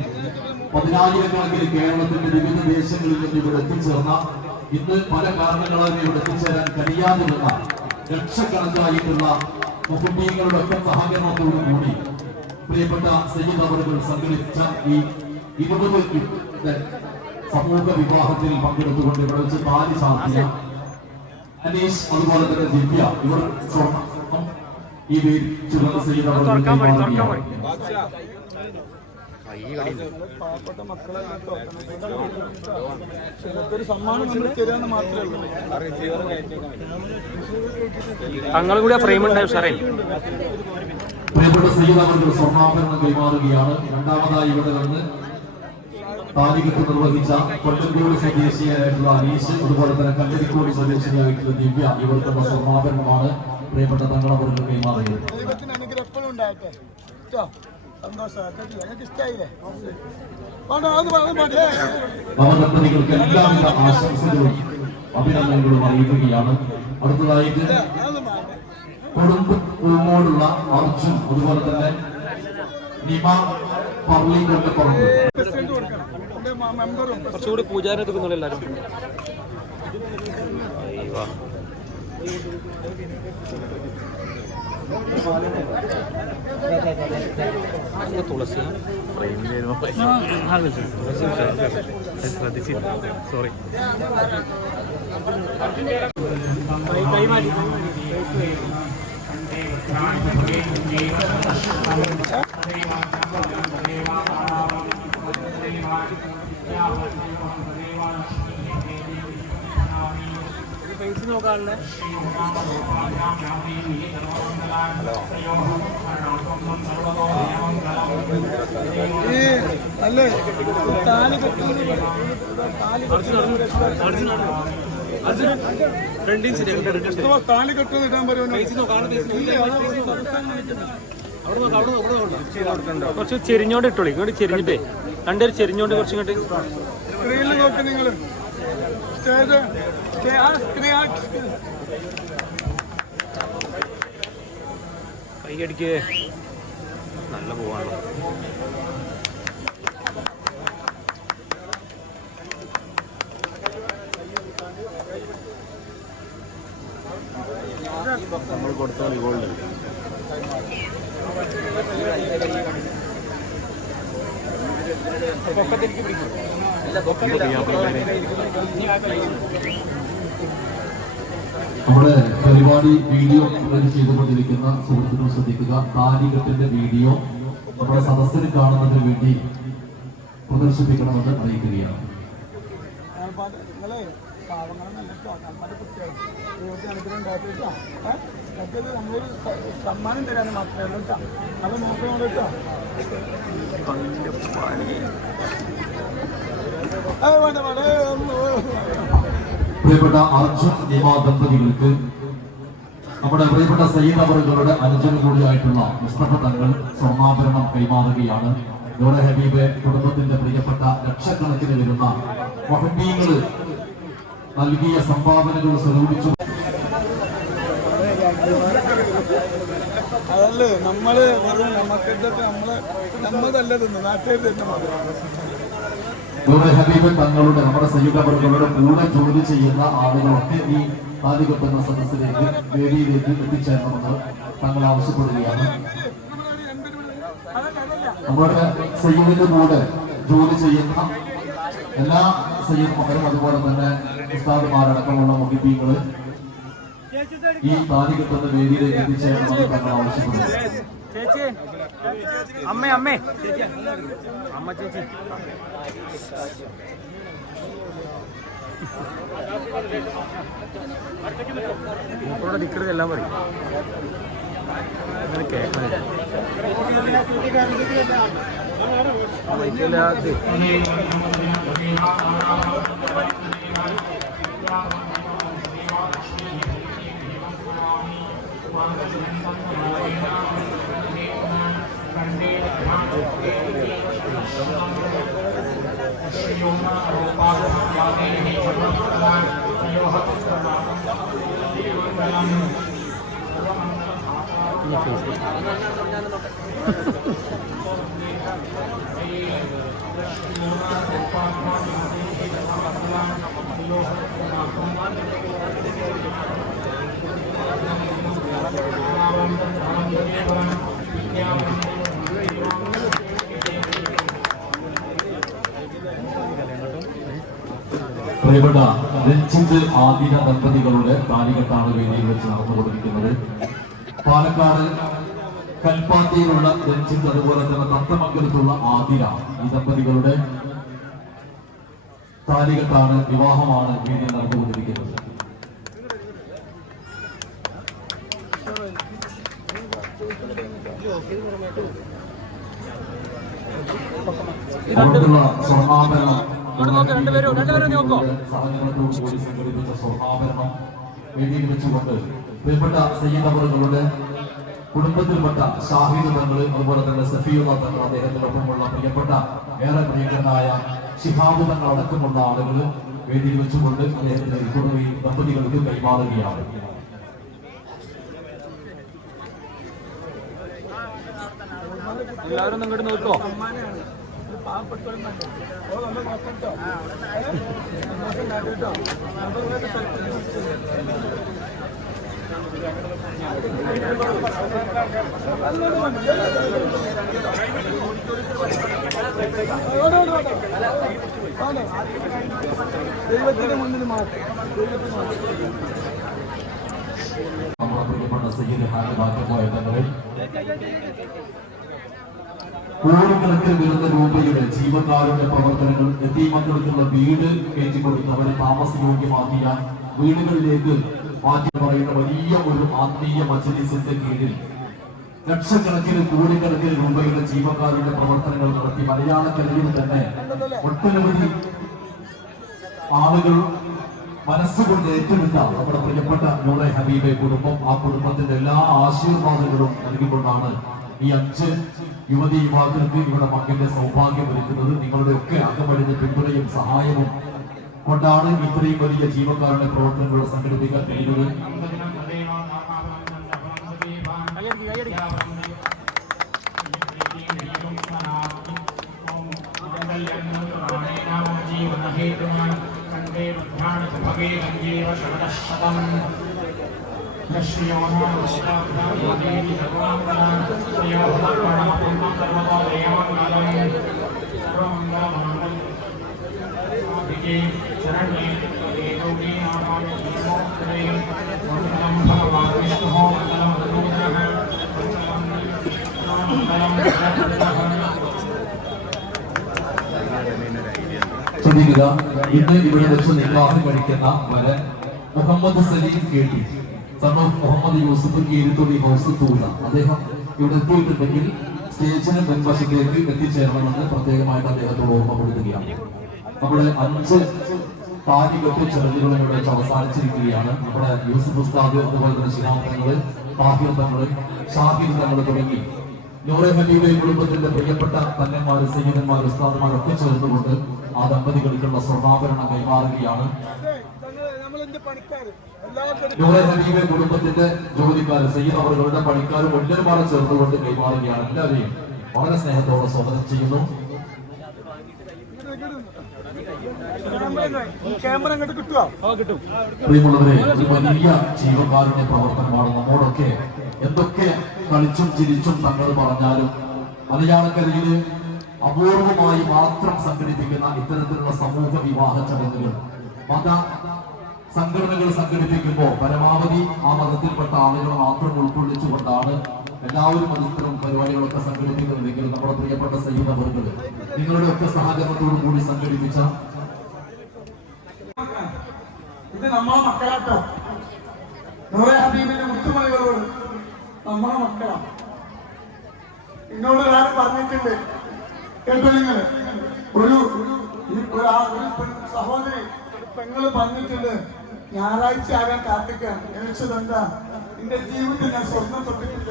10,000-കണക്കിന് കേരളത്തിന്റെ വിവിധ ദേശങ്ങളിൽ നിന്ന് ഇവിടെ എത്തിച്ചേർന്ന, ഇന്ന് പല കാരണങ്ങളാൽ ഇവിടെ എത്തിച്ചേരാൻ കഴിയാതെ വന്ന ലക്ഷക്കണക്കായിട്ടുള്ള മുഹമ്മീങ്ങളുടെ ഒക്കെ സഹകരണത്തോടുകൂടി പ്രിയപ്പെട്ട സയ്യിദ് അവർകൾ സംഘടിപ്പിച്ച ഈ 20 സമൂഹ വിവാഹത്തിൽ പങ്കെടുത്തുകൊണ്ട് ഇവിടെ വെച്ച് താലി ചാർത്തിയ അനീഷ്, അതുപോലെ തന്നെ ദിവ്യ, ഇവർ സ്വർണം ഈ ചുമന്ന സയ്യിദ് അവർകൾ പാവപ്പെട്ട മക്കളെ ഒരു സമ്മാനം നമ്മൾ തരാന്ന് മാത്രമേ ഉള്ളൂ. തങ്ങളും കൂടി ആ ഫ്രെയിം ഉണ്ടാവും സാറേ. പ്രിയപ്പെട്ട സയ്യിദ് അവർകൾ സ്വർണ്ണാഭരണം കൈമാറുകയാണ്. രണ്ടാമതായി ഇവിടെ നിന്ന് താലികെട്ട് നിർവഹിച്ച കൊല്ലങ്കോട് സ്വദേശിയായിട്ടുള്ള അനീഷ്, അതുപോലെ തന്നെ കല്ലരിക്കോട് സ്വദേശിയായിട്ടുള്ള ദിവ്യ, ഇവർക്കുള്ള സ്വർണ്ണാഭരണമാണ് പ്രിയപ്പെട്ട തങ്ങളവർക്ക് കൈമാറുന്നത്. ദൈവത്തിന് അനുഗ്രഹം എപ്പോഴും ഉണ്ടാകട്ടെ. സന്തോഷം. ഞങ്ങൾക്ക് ഇഷ്ടമായില്ലേ? നവദമ്പതികൾക്ക് എല്ലാവിധ ആശംസകളും അഭിനന്ദനങ്ങളും അറിയിക്കുകയാണ്. അടുത്തതായിട്ട് കൊടുമ്പോടുള്ള അർജുൻ, അതുപോലെ തന്നെ നിമ പർലിന്റെ പുറത്ത് കുറച്ചുകൂടി പൂജാരത്ത് എല്ലാവരും തുളസി ശ്രദ്ധിച്ചില്ല, സോറി. കൈമാറി പൈസ നോക്കാനുള്ള അല്ലേ താലി കെട്ടുന്നത് താലി കെട്ടുന്നത് ഇടാൻ പറയുന്നത് കുറച്ച് ചെരിഞ്ഞോണ്ട് ഇട്ടോളി. ഇങ്ങോട്ട് ചെരിഞ്ഞിട്ടേ രണ്ടുപേരും ചെരിഞ്ഞോണ്ട് കുറച്ച് ഇങ്ങോട്ട് സ്ക്രീനിൽ നോക്കി നിങ്ങൾ സ്റ്റേജ് കൈയടിക്ക്. നല്ല പോവാണല്ലോ. നമ്മൾ കൊടുത്താൽ ഗോൾഡ് പൊക്കത്തിലേക്ക് പിടിക്കും. നമ്മുടെ പരിപാടി വീഡിയോ ചെയ്തുകൊണ്ടിരിക്കുന്ന സുഹൃത്തുക്കൾ ശ്രദ്ധിക്കുക. താലികെട്ടിന്റെ വീഡിയോ നമ്മുടെ സദസ്സിന് കാണുന്നതിന് വേണ്ടി പ്രദർശിപ്പിക്കണമെന്ന് അറിയിക്കുകയാണ്. നമ്മളൊരു സമ്മാനം തരാൻ മാത്രമേ ഉള്ളൂ കേട്ടോ. അത് നോക്കണം കേട്ടോ. പ്രിയപ്പെട്ട അർജുൻ നിമ ദമ്പതികൾക്ക് നമ്മുടെ പ്രിയപ്പെട്ട സയ്യിദ് അവറുകളുടെ അനുജനും കൂടിയായിട്ടുള്ള മുസ്തഫ തങ്ങൾ സ്വർണ്ണാഭരണം കൈമാറുകയാണ്. ലോറെ ഹബീബ് കുടുംബത്തിന്റെ പ്രിയപ്പെട്ട ലക്ഷക്കണക്കിന് വരുന്ന മഹബീങ്ങൾ നൽകിയ സംഭാവനകൾ സ്വരൂപിച്ചു. അതല്ലേ നമ്മള് നമുക്കിതൊക്കെ നമ്മളതല്ല തിന്നു നാട്ടുകാർ തന്നെ മാത്രം. ലോറെ ഹബീബ് തങ്ങളുടെ നമ്മുടെ സയ്യിദ് അവറുകളുടെ കൂടെ ജോലി ചെയ്യുന്ന ആളുകളൊക്കെ ഈ താലികെട്ടുന്ന സദസ്സിലേക്ക് വേദിയിലേക്ക് എത്തിച്ചേരണമെന്ന് തങ്ങൾ ആവശ്യപ്പെടുകയാണ്. നമ്മുടെ സയ്യിദിന്റെ കൂടെ ജോലി ചെയ്യുന്ന എല്ലാ സയ്യിദ്മാരും അതുപോലെ തന്നെ ഉസ്താദുമാരടക്കമുള്ള മുഹിബീങ്ങൾ ഈ താലികെട്ടുന്ന വേദിയിലേക്ക് എത്തിച്ചേരണമെന്ന് തങ്ങൾ ആവശ്യപ്പെടുന്നു. ചേച്ചി അമ്മേ അമ്മ ചേച്ചി മൂപ്പറോടെ ദിക്കറ് എല്ലാം പറയും. അങ്ങനെ കേൾക്കണേ പ്രിയപ്പെട്ട രഞ്ജിത്ത് ആദിന ദമ്പതികളുടെ താലികെട്ടാണ് വേദിയിൽ വെച്ച് നടന്നുകൊണ്ടിരിക്കുന്നത്. പാലക്കാട് കൽപ്പാത്തിയിലുള്ള രഞ്ജിത്ത് അതുപോലെ തന്നെ തത്തമംഗലത്തുള്ള ആതിര ഈ ദമ്പതികളുടെ താലികെട്ടാണ്, വിവാഹമാണ് വേദിയിൽ നടന്നുകൊണ്ടിരിക്കുന്നത്. അവർക്കുള്ള സ്വർണ്ണാഭരണം സഹകരണത്തോടുകൂടി സംഘടിപ്പിച്ച സ്വർണ്ണാഭരണം വേദിയിൽ വെച്ചുകൊണ്ട് പ്രിയപ്പെട്ട സയ്യിദ് അവറുകളുടെ കുടുംബത്തിൽപ്പെട്ട ഷാഹിദ് തങ്ങൾ, അതുപോലെ തന്നെ സഫിയുല്ല തങ്ങൾ, അദ്ദേഹത്തിനൊപ്പമുള്ള പ്രിയപ്പെട്ട ഏറെ പ്രിയങ്കരനായ ശിഹാബ് തങ്ങൾ അടക്കമുള്ള ആളുകൾ വേദിയിൽ വെച്ചുകൊണ്ട് അദ്ദേഹത്തിന്റെ ഈ ദമ്പതികൾക്ക് കൈമാറുകയാണ്. എല്ലാവരും ഇങ്ങോട്ട് നോക്കോ. ദൈവത്തിന്റെ മുന്നിൽ മാത്രം നമ്മുടെ പ്രിയപ്പെട്ട സയ്യിദ് ഹാജി പോയ തങ്ങളെ കോടിക്കണക്കിന് വരുന്ന രൂപയുടെ ജീവകാരുണ്യ പ്രവർത്തനങ്ങൾ, യതീമക്കൾക്കുള്ള വീട് കയറ്റിക്കൊടുത്ത് അവരെ താമസയോഗ്യമാക്കിയ വീടുകളിലേക്ക് മാറ്റി പറയുന്ന വലിയ ഒരു ആത്മീയ മജ്‌ലിസിന്റെ കീഴിൽ ലക്ഷക്കണക്കിന് കോടിക്കണക്കിന് രൂപയുടെ ജീവകാരുണ്യ പ്രവർത്തനങ്ങൾ നടത്തി മലയാളക്കരയിൽ തന്നെ ഒട്ടനവധി ആളുകൾ മനസ്സുകൊണ്ട് ഏറ്റെടുത്ത നമ്മുടെ പ്രിയപ്പെട്ട നൂറെ ഹബീബെ കുടുംബം, ആ കുടുംബത്തിന്റെ എല്ലാ ആശീർവാദങ്ങളും നൽകിക്കൊണ്ടാണ് ഈ 5 യുവതി യുവാക്കൾക്ക് ഇവിടെ മകന്റെ സൗഭാഗ്യം ഒരുക്കുന്നത്. നിങ്ങളുടെ ഒക്കെ അകമഴിഞ്ഞ പിന്തുണയും സഹായവും കൊണ്ടാണ് ഇത്രയും വലിയ ജീവകാരുണ്യ പ്രവർത്തനങ്ങൾ സംഘടിപ്പിക്കാൻ കഴിയുന്നത്. ശ്രദ്ധിക്കുക, ഇന്ന് ഇവിടെ വെച്ച് നിക്കാഹ് കഴിക്കുന്ന വരൻ മുഹമ്മദ് സലീം കേട്ടി, son of Muhammad Yusuf Keerithodi house Thoola. അദ്ദേഹം ഇവിടെ എത്തിയിട്ടുണ്ടെങ്കിൽ സ്റ്റേജിന് മുൻവശത്തേക്ക് എത്തിച്ചേരണമെന്ന് പ്രത്യേകമായിട്ട് അദ്ദേഹത്തോട് ഓർമ്മപ്പെടുത്തുകയാണ്. നമ്മുടെ 5 താലികെട്ട് ചെറുതുകളും ഇവിടെ വെച്ച് അവസാനിച്ചിരിക്കുകയാണ്. നമ്മുടെ യൂസുഫ് ഉസ്താദ്, അതുപോലെ തന്നെ ശിഹാബ് തങ്ങള്, താഹിർ തങ്ങള്, ഷാഹിർ തങ്ങള് തുടങ്ങി നൂറെ ഹബീബെ കുടുംബത്തിന്റെ പ്രിയപ്പെട്ട തന്നന്മാര്, സയ്യിദന്മാർ, ഉസ്താദുമാരൊക്കെ ചേർന്നുകൊണ്ട് ആ ദമ്പതികൾക്കുള്ള സ്വർണ്ണാഭരണം കൈമാറുകയാണ്. നൂറെ ഹബീബെ കുടുംബത്തിന്റെ ജോലിക്കാർ, സയ്യിദ് അവരുടെ പണിക്കാരും ഒല്ലന്മാരെ ചേർന്നുകൊണ്ട് കൈമാറുകയാണ്. എല്ലാവരെയും വളരെ സ്നേഹത്തോടെ സ്വാഗതം ചെയ്യുന്നു. പ്രിയമുള്ളവരെ, ഒരു വലിയ ജീവകാരുണ്യ പ്രവർത്തനമാണ്. നമ്മോടൊക്കെ എന്തൊക്കെ കളിച്ചും ചിരിച്ചും തങ്ങൾ പറഞ്ഞാലും മലയാളക്കരയില് അപൂർവമായി മാത്രം സംഘടിപ്പിക്കുന്ന ഇത്തരത്തിലുള്ള സമൂഹ വിവാഹ ചടങ്ങുകൾ, മത സംഘടനകൾ സംഘടിപ്പിക്കുമ്പോൾ പരമാവധി ആ മതത്തിൽപ്പെട്ട ആളുകൾ മാത്രം ഉൾക്കൊള്ളിച്ചുകൊണ്ടാണ് എല്ലാവരും മതത്തിലും പരിപാടികളൊക്കെ സംഘടിപ്പിക്കുന്നതെങ്കിൽ നമ്മുടെ പ്രിയപ്പെട്ട സയ്യിദ് അവർകൾ നിങ്ങളുടെ ഒക്കെ സഹകരണത്തോടു കൂടി സംഘടിപ്പിച്ച ഇത് നമ്മളെ മക്കളാട്ടോ. നൂറെ ഹബീബിന്റെ മുത്തുമണികളോട് നമ്മളെ മക്കളാണ്. എന്നോട് ഒരാൾ പറഞ്ഞിട്ടുണ്ട്, കേട്ടോ നിങ്ങൾ, ഒരു സഹോദരി പെങ്ങള് പറഞ്ഞിട്ടുണ്ട്, ഞായറാഴ്ച ആകാൻ കാത്തിക്കാൻ. ചോദിച്ചത് എന്താ? എന്റെ ജീവിതത്തിൽ ഞാൻ സ്വർണം തൊട്ടിട്ടില്ല,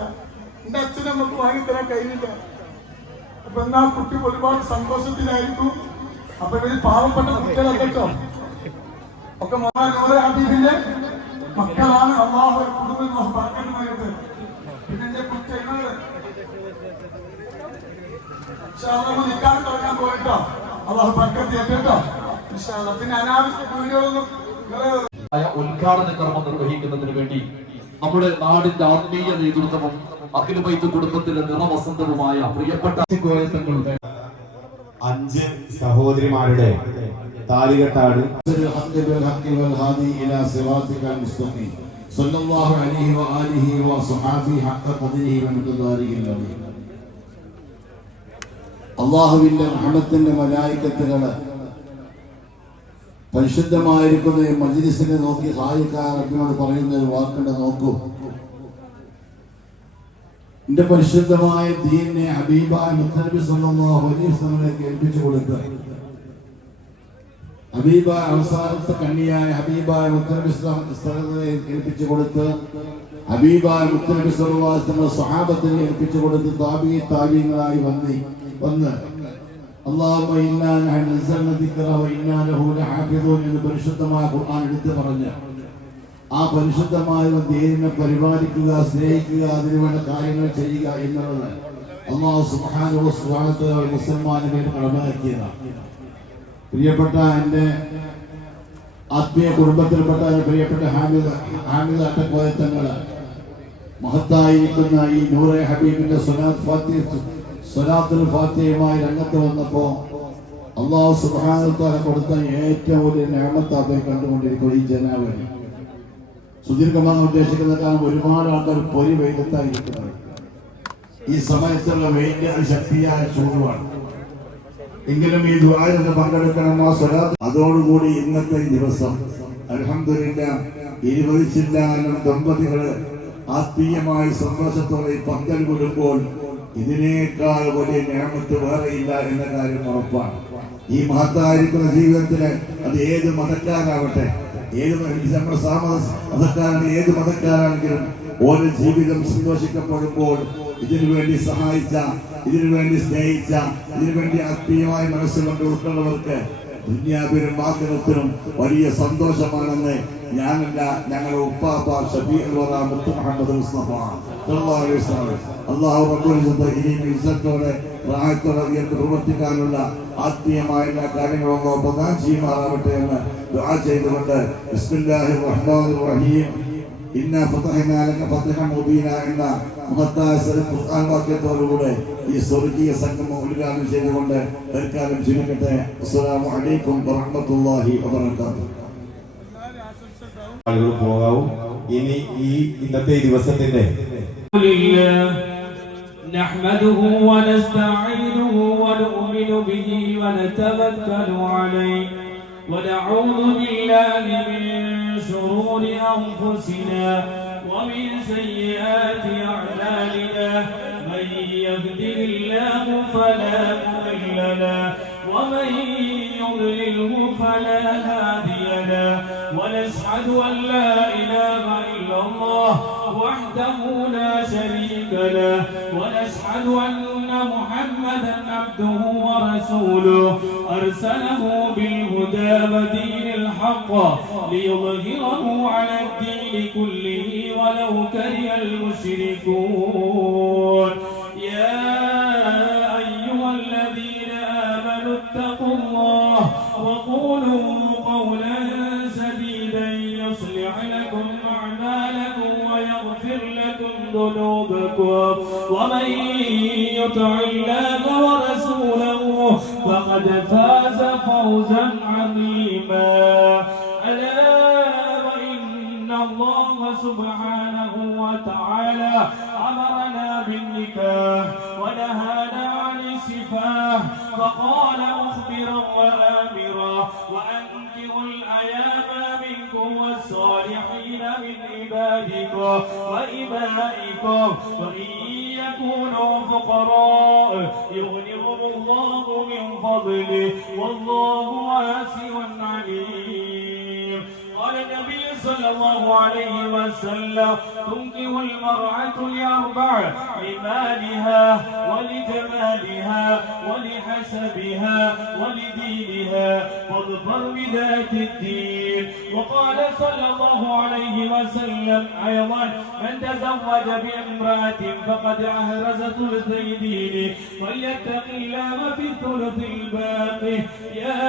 എന്റെ അച്ഛനും നമുക്ക് വാങ്ങിത്തരാൻ കഴിയില്ല. അപ്പൊ എന്നാ കുട്ടി ഒരുപാട് സന്തോഷത്തിലായിരിക്കും. അപ്പൊ ഇവര് പാവപ്പെട്ട കുട്ടികളല്ലോ ഒക്കെ നൂറെ ഹബീബിന്റെ മക്കളാണ്. അള്ളാഹു കുടുംബം പറഞ്ഞത്. പിന്നെ എന്റെ കുട്ടികള് നിൽക്കാൻ തുടങ്ങാൻ പോയിട്ടോ, അള്ളാഹു ബർക്കത്ത് കേട്ടോ. പിന്നെ അനാവശ്യ വീഡിയോകളൊന്നും ഉദ്ഘാടന കർമ്മം നിർവഹിക്കുന്നതിന് വേണ്ടി നമ്മുടെ നാടിന്റെ ആത്മീയ നേതൃത്വവും അഖില ബൈത്ത് കുടുംബത്തിലെ നിറവസന്തവുമായ പ്രിയപ്പെട്ട 5 സഹോദരിമാരുടെ താലികെട്ടാണ്. അള്ളാഹുവിന്റെ റഹ്മത്തിന്റെ മലായികത്തുകള് പരിശുദ്ധമായിരിക്കുന്ന ഈ മജ്‌ലിസിനെ നോക്കി ഹായിക്കാർ റബ്ബിനോട് പറയുന്ന ഒരു വാക്കുണ്ട്, നോക്കൂ, എന്റെ പരിശുദ്ധമായ ദീനിനെ ഹബീബായ മുത്തനബി സല്ലല്ലാഹു അലൈഹി വസല്ലമയെ ഏൽപ്പിച്ചു കൊടുത്ത് ഹബീബ അവസാനത്തെ കണ്ണിയായ ഹബീബായ മുത്തനബി സ്ഥലത്തെ ഏൽപ്പിച്ചു കൊടുത്ത് ഹബീബായ മുത്തനബി സ്വല്ലല്ലാഹു സ്വഹാബത്തിനെ ഏൽപ്പിച്ചു കൊടുത്ത് താബീങ്ങളായി വന്ന് അല്ലാഹുമ്മ ഇന്നാ നഹ്നു നസ്സൽനാ ദിക്റ വ ഇന്നാ ലഹു ലഹാഫിദൂൻ എന്ന് പരിശുദ്ധമായ ഖുർആൻ എടുത്തു പറഞ്ഞ ആ പരിശുദ്ധമായ ദീനിനെ പരിപാലിക്കുക, സ്നേഹിക്കുക, അതിനുവേണ്ട കാര്യങ്ങൾ ചെയ്യുക എന്നുള്ളത് അല്ലാഹു സുബ്ഹാനഹു വ തആല മുസ്ലിമാന് വേണ്ടി കടമയാക്കിയതാണ്. പ്രിയപ്പെട്ട എൻ്റെ ആത്മീയ കുടുംബത്തിൽപ്പെട്ട പ്രിയപ്പെട്ട ഹാമിദ് അട്ടക്കോയ തങ്ങള് മഹത്തായിരിക്കുന്ന ഈ നൂറെ ഹബീബിന്റെ സ്വലാത്തുൽ ഫാത്തിഹയുമായി രംഗത്ത് വന്നപ്പോൾ അല്ലാഹു സുബ്ഹാനഹു വ തആല കൊടുത്ത ഏറ്റവും വലിയ നിഅമത്തായി കണ്ടുകൊണ്ടിരിക്കുന്ന ഈ ജനാവലി സുദീർഘമായി ഉദ്ദേശിക്കുന്ന കാരണം ഒരുപാട് ആൾക്കാർ പൊരി വെയിലത്തായിരിക്കുന്നത്. ഈ സമയത്തുള്ള വെയിലിന്റെ ശക്തിയായ ചൂടുമാണ്. എങ്കിലും ഈ ദുആയിൽ പങ്കെടുക്കണം. ആ സ്വലാത്ത് അതോടുകൂടി ഇന്നത്തെ ദിവസം അൽഹംദുലില്ലാഹ് 20 ചില്ലാനം ദമ്പതികള് ആത്മീയമായി സന്തോഷത്തോടെ പന്തൽ കൂടുമ്പോൾ ഇതിനേക്കാൾ വലിയ നിഅമത്ത് വേറെയില്ല എന്ന കാര്യം ഉറപ്പാണ്. ഈ മഹത്തായിരിക്കുന്ന ജീവിതത്തില് അത് ഏത് മതക്കാരാവട്ടെ, നമ്മുടെ മതക്കാരാണ്, ഏത് മതക്കാരാണെങ്കിലും ഓരോ ജീവിതം സന്തോഷിക്കപ്പെടുമ്പോൾ ഇതിനു വേണ്ടി സഹായിച്ച, ഇതിനു വേണ്ടി സ്നേഹിച്ച, ഇതിനു വേണ്ടി ആത്മീയമായി മനസ്സുകൊണ്ട് ഉൾക്കൊള്ളവർക്ക് ദുനിയാവിലും ആഖിറത്തിലും വലിയ സന്തോഷമാണെന്ന് ഞാനല്ല, ഞങ്ങളുടെ ഉപ്പാപ്പ ഷഫീഉൽ വറാ മുത്ത് മുഹമ്മദ് മുസ്തഫ സല്ലല്ലാഹു അലൈഹി വസല്ലം അല്ലാഹു റബ്ബുൽ ഇസ്സത്തോടെ റാഹത്തോടെ പ്രവർത്തിക്കാനുള്ള ആത്മീയമായ എല്ലാ കാര്യങ്ങളും പ്രദാനം ചെയ്യുമാറാവട്ടെ എന്ന് ദുആ ചെയ്തുകൊണ്ട് ബിസ്മില്ലാഹിർ റഹ്മാനിർ റഹീം ഇന്നാ ഫതഹ്നാ ലക ഫതഹൻ മുബീന എന്ന മഹത്തായ ഖുർആൻ വാക്യത്തോടുകൂടെ ഈ സ്വർഗീയ സംഗമം ഉദ്ഘാടനം ചെയ്തുകൊണ്ട് തൽക്കാലം ചുരുക്കട്ടെ. അസ്സലാമു അലൈക്കും വറഹ്മത്തുള്ളാഹി വബറകാതുഹു. ആളുകൾ പോകാവും. ഇനി ഈ ഇന്നത്തെ ദിവസത്തിന്റെ نحمده ونستعينه ونؤمن به ونتوكل عليه ونعوذ بالله من شرور أنفسنا ومن سيئات أعمالنا من يهده الله فلا مضل له ومن يضلله فلا هادي له ونشهد أن لا إله إلا الله وحده لا شريك له ونشهد أن محمدا عبده ورسوله أرسله بالهدى ودين الحق ليظهره على الدين كله ولو كره المشركون. يا أيها الذين آمنوا اتقوا الله وقولوا قولا سديدا يصلح لكم أعمالكم ويغفر لكم ذنوبكم ومن يطع الله ورسوله فقد فاز فوزا عظيما. ألا وإن الله سبحانه وتعالى أمرنا بالنكاح ونهانا عن السفاح فقال مخبرا وآمرا وأنكحوا الأيام منكم والصالحين من عبادكم وإمائكم وإن يكونوا فقراء يغنيهم الله من فضله والله واسع عليم. قال النبي صلى الله عليه وسلم تنكح المرأة لأربع: لمالها ولجمالها ولحسبها ولدينها فاظفر بذات الدين. وقال صلى الله عليه وسلم أيضا من تزوج بامرأة فقد أهرز ثلثي دينه فليتق الله في الثلث الباقي. يا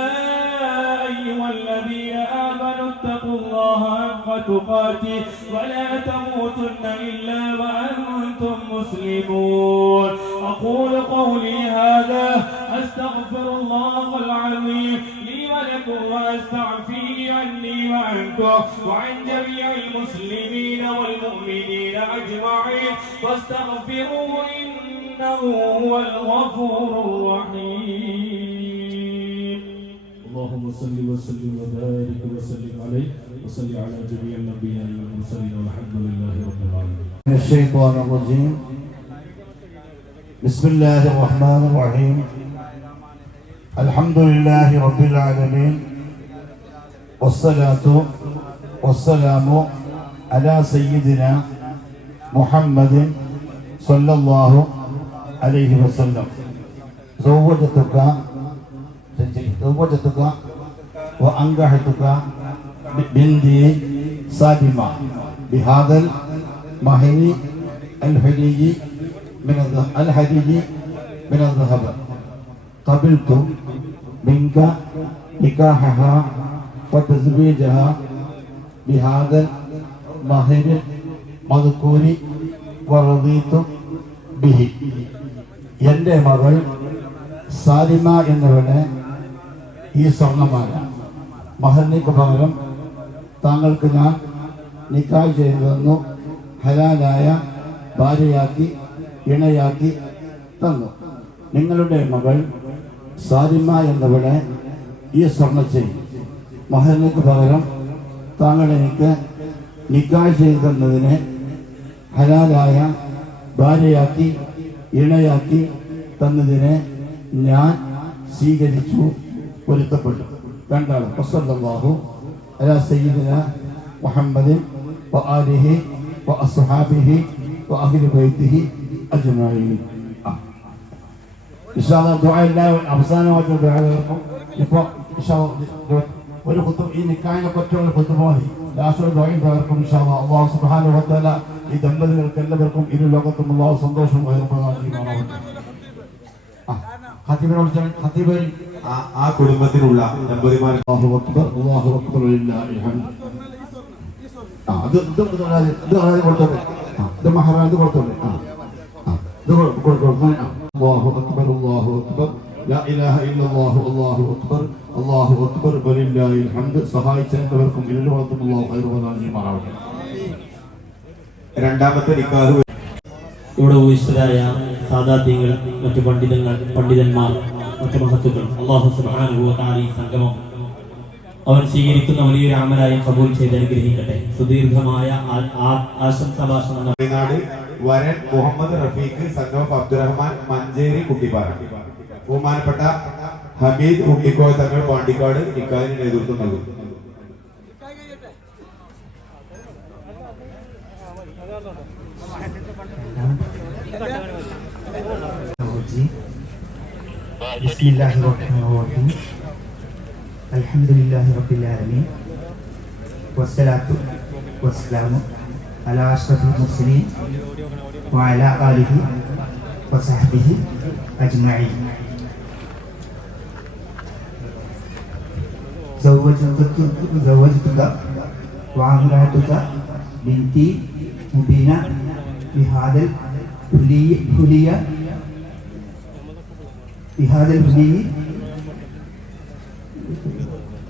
أيها الذين آمنوا اتقوا الله حق تقاته ولا تموتن إلا وأنتم مسلمون. أقول قولي هذا أستغفر الله العظيم لي ولكم وأستعفي عني وعنكم وعن جميع المسلمين والمؤمنين أجمعين فاستغفروه إنه هو الغفور الرحيم. اللهم صل وسلم وبارك وسلم عليه وصل على جميع الانبياء والمرسلين والحمد لله رب العالمين. من الشيطان الرجيم. بسم الله الرحمن الرحيم. الحمد لله رب العالمين വസ്സലാത്തു വസ്സലാമു അലാ സയ്യിദിന മുഹമ്മദിൻ സ്വല്ലല്ലാഹു അലൈഹി വസല്ലം. സൗവജതുക വഅൻകഹതുക ബിന്തി സാദിമ ബിഹാദൽ മഹരി الحلي من الذهب قبلت منك نكاحها وتزويجها بهذا المهر المذكور ورضيت به. എൻ്റെ മകൾ സാലിമ എന്നവളെ ഈ സ്വർണ്ണമാല മഹറിന് പകരം താങ്കൾക്ക് ഞാൻ നിക്കാഹ് ചെയ്തു തന്നു, ഹലാലായ ഭാര്യയാക്കി ഇണയാക്കി തന്നു. നിങ്ങളുടെ മകൾ സാലിമ എന്നവളെ ഈ സ്വർണ്ണച്ചെയിൻ മഹറിന് പകരം താങ്കൾ എനിക്ക് നിക്കാഹ് ചെയ്തു തന്നതിന് ഹലാലായ ഭാര്യയാക്കി ഇണയാക്കി തന്നതിനെ ഞാൻ സ്വീകരിച്ചു, പൊരുത്തപ്പെട്ടു. രണ്ടാളും വസല്ലല്ലാഹു അലാ സയ്യിദിന മുഹമ്മദിൻ വആലിഹി വഅസ്ഹാബിഹി വഅഹ്ലി ബൈത്തിഹി അജ്മഈൻ. ഇൻഷാ അല്ലാഹ് ദുആ എല്ലാവരും അവസാനമായിട്ട് ദുആ ചെയ്യണം. ഇപ്പോൾ ഇൻഷാ അല്ലാഹ് ഒരു ഖുതുബ ഈ നിക്കാഹിനെ പറ്റിയുള്ള ഖുതുബ മതി. ലാസ്റ്റ് ദുആ തകർക്കും ഇൻഷാ അല്ലാഹ്. അല്ലാഹു സുബ്ഹാനഹു വ തആല ഈ ദമ്പതികൾക്ക് എല്ലാവർക്കും ഇരു ലോകത്തും അല്ലാഹു സന്തോഷവും ആ കുടുംബത്തിലുള്ള ദമ്പതിമാർ അല്ലാഹു അക്ബർ അല്ലാഹു അക്ബർ ലില്ലാഹിൽ ഹംദ്. ഇത് മഹറാജ് കൊടുത്തോളെ. അല്ലാഹു അക്ബർ അല്ലാഹു അക്ബർ ലാ ഇലാഹ ഇല്ലല്ലാഹു അല്ലാഹു അക്ബർ അല്ലാഹു അക്ബർ വലില്ലാഹിൽ ഹംദ്. സഹായിച്ചവർക്കും ഇരു ലോകത്തും അല്ലാഹു ഖൈറു വനാജിമാറാവട്ടെ. രണ്ടാമത്തെ നിക്കാഹ് ഇവിടെ ഉപവിഷ്ടരായ സാദാത്യങ്ങൾ, മറ്റു പണ്ഡിതന്മാർ, മറ്റു മഹത്തുക്കൾ, അല്ലാഹു സുബ്ഹാനഹു വ തആല ഈ സംഗമം അവൻ സ്വീകരിക്കുന്ന വലിയൊരു അമലായി കബൂൽ ചെയ്ത് അനുഗ്രഹിക്കട്ടെ. സുദീർഘമായ ആശംസാ ഭാഷണം തമിഴ്നാട് വരൻ മുഹമ്മദ് റഫീഖ്, സന്നോഫ് അബ്ദുറഹ്മാൻ, മഞ്ചേരി കുട്ടിപ്പാറ. ബഹുമാനപ്പെട്ട ഹമീദ് ഉണ്ണിക്കോയ തങ്ങൾ പാണ്ടിക്കാട് നിക്കാഹിന് നേതൃത്വം നൽകും. ബിസ്മില്ലാഹിർറഹ്മാനിർറഹീം. അൽഹംദുലില്ലാഹി റബ്ബിൽ ആലമീൻ വസ്സലാത്തു വസ്സലാമു അലാ അഷ്റഫിൽ മുർസലീൻ വഅലാ ആലിഹി വസഹ്ബിഹി അജ്മഈൻ. زوجتك وعمرتك بنتي مبينة بهذا الحلي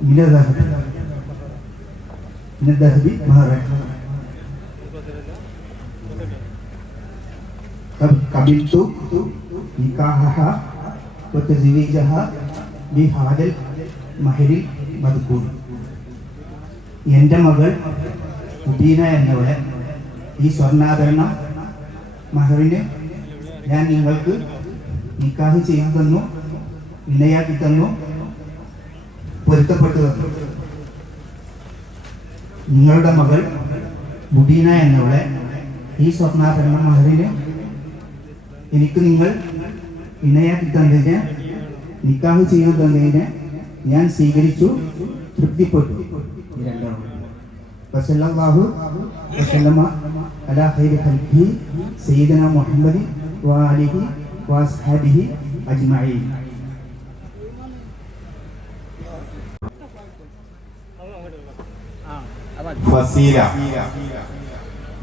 من الذهب مهرا قبلت نكاحها وتزويجها بهذا المهر المذكور. എൻ്റെ മകൾ മുബീന എന്നവളെ ഈ സ്വർണ്ണാഭരണം മഹറിന് ഞാൻ നിങ്ങൾക്ക് നിക്കാഹ് ചെയ്തു തന്നു, ഇണയാക്കി തന്നു, പൊരുത്തപ്പെട്ടു തന്നു. നിങ്ങളുടെ മകൾ മുബീന എന്നവളെ ഈ സ്വർണ്ണാഭരണം മഹറിന് എനിക്ക് നിങ്ങൾ ഇണയാക്കി തന്നതിന്, നിക്കാഹ് ചെയ്തു തന്നതിന് ഞാൻ സ്വീകരിച്ചു, തൃപ്തിപ്പെട്ടു. വസല്ലല്ലാഹു വസല്ലമ അലാ ഖൈരി ഖൽഖിഹി സയ്യിദന മുഹമ്മദി വആലിഹി വഅസ്ഹാബിഹി അജ്മഈൻ. ഫസീല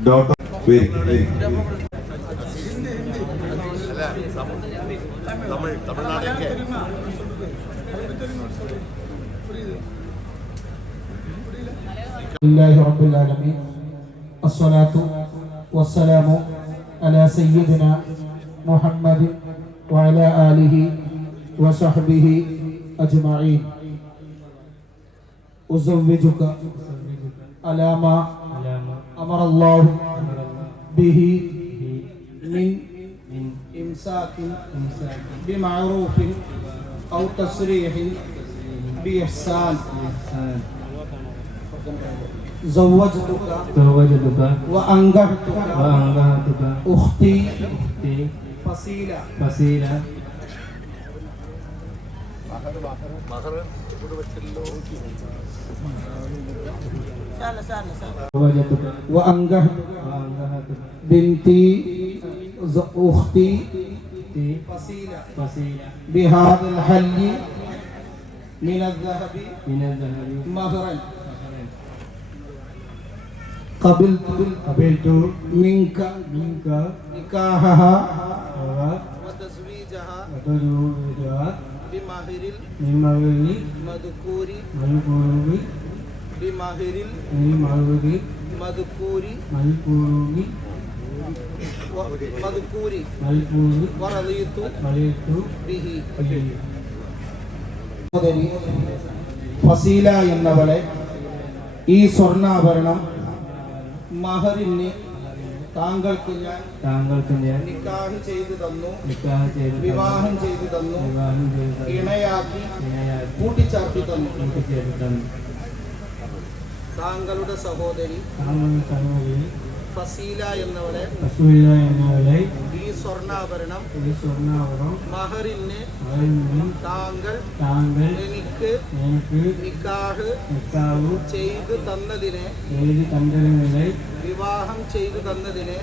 ഡോക്ടർ لله رب العالمين. الصلاة والسلام على سيدنا محمد وعلى آله وصحبه أجمعين. أزوجك على ما أمر الله به من إمساك بمعروف أو تصريح بإحسان زوجتك وأنكحتك أختي فصيلة وأنكحت بنتي أختي فصيلة بهذا الحل من الذهب مهرا قبلت منك نكاحها وتزويجها بمهر المذكور ورضيت به. ഫസീല എന്നവളെ ഈ സ്വർണ്ണാഭരണം മഹറിന് താങ്കൾക്ക് ഞാൻ നിക്കാഹ് ചെയ്തു തന്നു, വിവാഹം ചെയ്തു തന്നു, ഇണയാക്കി കൂട്ടിച്ചേർത്തി തന്നു. താങ്കളുടെ സഹോദരി ഫസീല എന്നവളെ ഈ സ്വർണ്ണാഭരണം മഹറിന് താങ്കൾ എനിക്ക് നിക്കാഹ് ചെയ്തു തന്നതിനെ, വിവാഹം ചെയ്തു തന്നതിനെ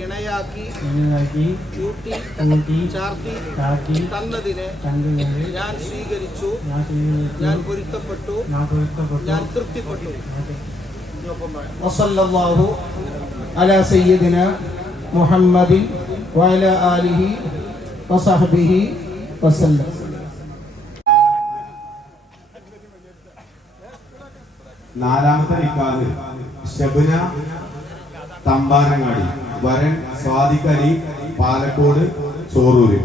ഇണയാക്കി കൂട്ടി ചാർത്തി തന്നതിനെ ഞാൻ സ്വീകരിച്ചു, ഞാൻ പൊരുത്തപ്പെട്ടു, ഞാൻ തൃപ്തിപ്പെട്ടു. വസല്ലല്ലാഹു അലാ സയ്യിദിന മുഹമ്മദിൻ വഅലാ ആലിഹി വസഹ്ബിഹി വസല്ലം. നാലാമത്തെ നിക്കാഹ് ഷബ്ന തമ്പാനങ്ങാടി, വരൻ സ്വാദിഖ് അലി പാലക്കോട് ചോറൂര്.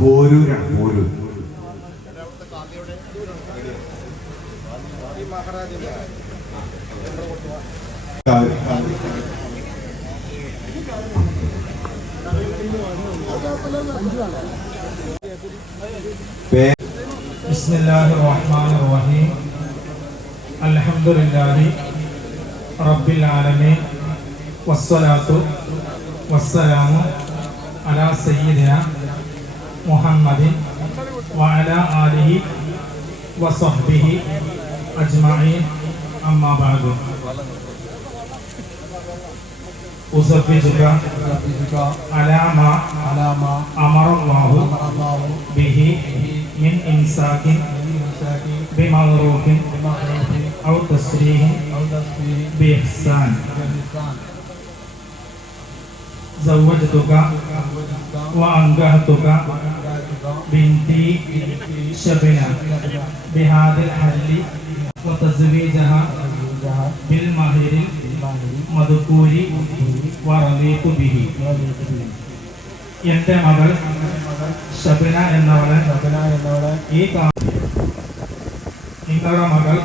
പോരൂരാണ്, പോരൂർ. ബിസ്മില്ലാഹിർ റഹ്മാനിർ റഹീം. അൽഹംദുലില്ലാഹി റബ്ബിൽ ആലമീൻ വസ്സലാത്തു വസ്സലാമു അലാ സയ്യിദിന മുഹമ്മദിൻ വഅലാ ആലിഹി വസഹ്ബിഹി അജ്മഈൻ. അമ്മാ ബഅദു. ഉസഫിജുക അലാമാ അമറല്ലാഹു ബിഹി മിൻ ഇംസാകിൻ ബിമഅറൂഫിൻ ഔ തസ്രീഹിൻ ബിഇഹ്സാൻ. زوجتك وأنكحتك بنتي شبنة بهذا الحل وتزويجها بالمهر المذكور ورضيت به. എന്റെ മകൾ ഷബന എന്നവളെ ഈ നിങ്ങളുടെ മകൾ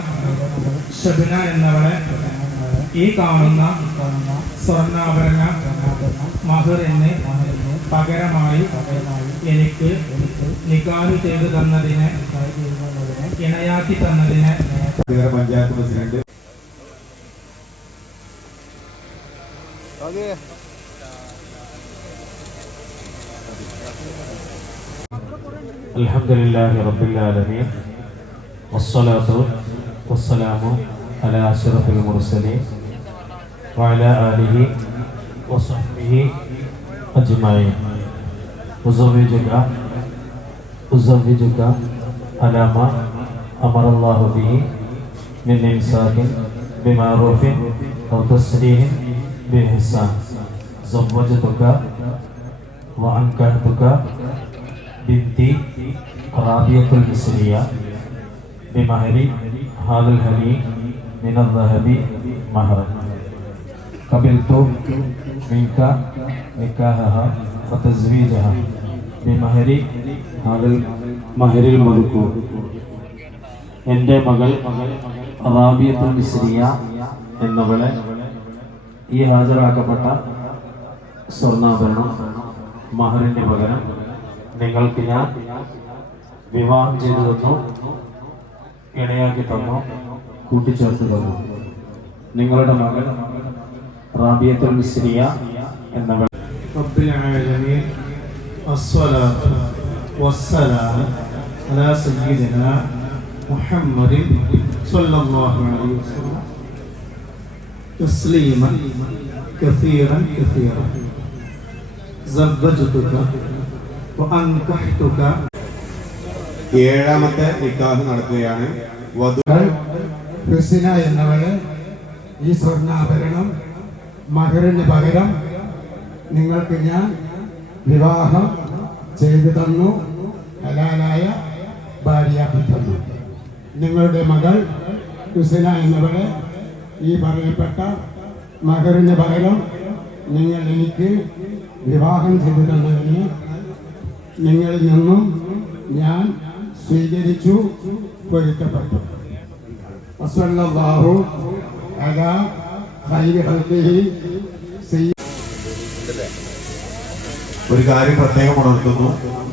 ഷബന എന്നവളെ ഈ കാണുന്ന സ്വർണ്ണാഭരണ മഹറിന് പകരമായി എനിക്ക് നിക്കാഹ് ചെയ്തു തന്നതിന്, ഇണയാക്കി തന്നതിന് പഞ്ചായത്ത് പ്രസിഡന്റ് അൽഹംദുലില്ലാഹി റബ്ബിൽ ആലമീൻ വസ്സലാത്തു വസ്സലാമു അലാ അഷ്റഫിൽ മുർസലീൻ വഅലാ ആലിഹി വസഹ്ബിഹി അജ്മഈൻ. ഉസവ്വിജുക അലാ മാ അമറല്ലാഹു ബിഹി മിൻ ഇംസാകിൻ ബിമഅറൂഫിൻ ഔ തസ്രീഹിൻ ബിഇഹ്സാൻ. സവ്വജതുക വഅൻകഹതുക ബിൻതി റാബിയത്തുൽ മിസ്രിയ ബിമഹരി ഹാദൽ ഹലി മിൻ അദ്ദഹബി മഹറൻ. ഖബിൽതു മിൻക നിക്കാഹഹ വതസ്വീജഹ ബിമഹരി ഹാദൽ മഹരിൽ മദ്കൂർ. എൻ്റെ മകൾ റാബിയത്തുൽ മിസ്രിയ എന്നവളെ ഈ ഹാജരാക്കപ്പെട്ട സ്വർണ്ണാഭരണം മഹറിന്റെ പകരം നിങ്ങൾക്ക് ഞാൻ വിവാഹം ചെയ്തു തന്നു, ഇണയാക്കി തന്നു, കൂട്ടിച്ചേർത്ത് തന്നു. നിങ്ങളുടെ മകൾ റാബിയത്തുൽ മിസ്രിയ എന്നവൾ. റബ്ബിൽ ആലമീൻ വസ്സലാത്തു വസ്സലാമു അലാ സയ്യിദിനാ മുഹമ്മദിൻ സ്വല്ലല്ലാഹു അലൈഹി വസല്ലം തസ്ലീമൻ കസീറൻ കസീറൻ. സവ്വജതുക വഅൻകഹ്തുക. ഏഴാമത്തെ നിക്കാഹ് നടക്കുകയാണ്. ഹുസൈന എന്നവള് ഈ സ്വർണ്ണാഭരണം മഹറിന് പകരം നിങ്ങൾക്ക് ഞാൻ വിവാഹം ചെയ്തു തന്നു, ഹലാലായ ഭാര്യയാക്കി തന്നു. നിങ്ങളുടെ മകൾ ഹുസൈന എന്നവളെ ഈ പറയപ്പെട്ട മഹറിന് പകരം നിങ്ങൾ എനിക്ക് വിവാഹം ചെയ്തു തന്നതിന് നിങ്ങളിൽ നിന്നും ഞാൻ സ്വീകരിച്ചു, പൊരുത്തപ്പെട്ടു. വസല്ലല്ലാഹു അലാ ഖൈരി ഖൽഖിഹി. ഒരു കാര്യം പ്രത്യേകം ഉണർത്തുന്നു,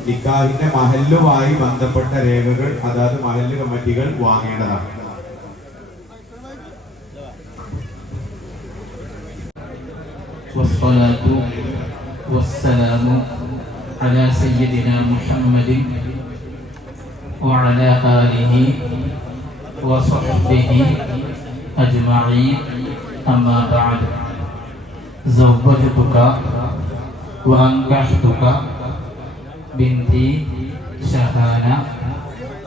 നിക്കാഹിന്റെ മഹല്ലുമായി ബന്ധപ്പെട്ട രേഖകൾ അതാത് മഹല്ല് കമ്മിറ്റികൾ വാങ്ങേണ്ടതാണ്. വസ്സലാത്തു വസ്സലാമു അലാ സയ്യിദിനാ മുഹമ്മദിൻ വഅലാ ആലിഹി വസഹ്ബിഹി അജ്മഈൻ. അമ്മാ ബഅദ്. സവ്വജതുക വഅൻകഹ്തുക ബിൻതി ഷഹാന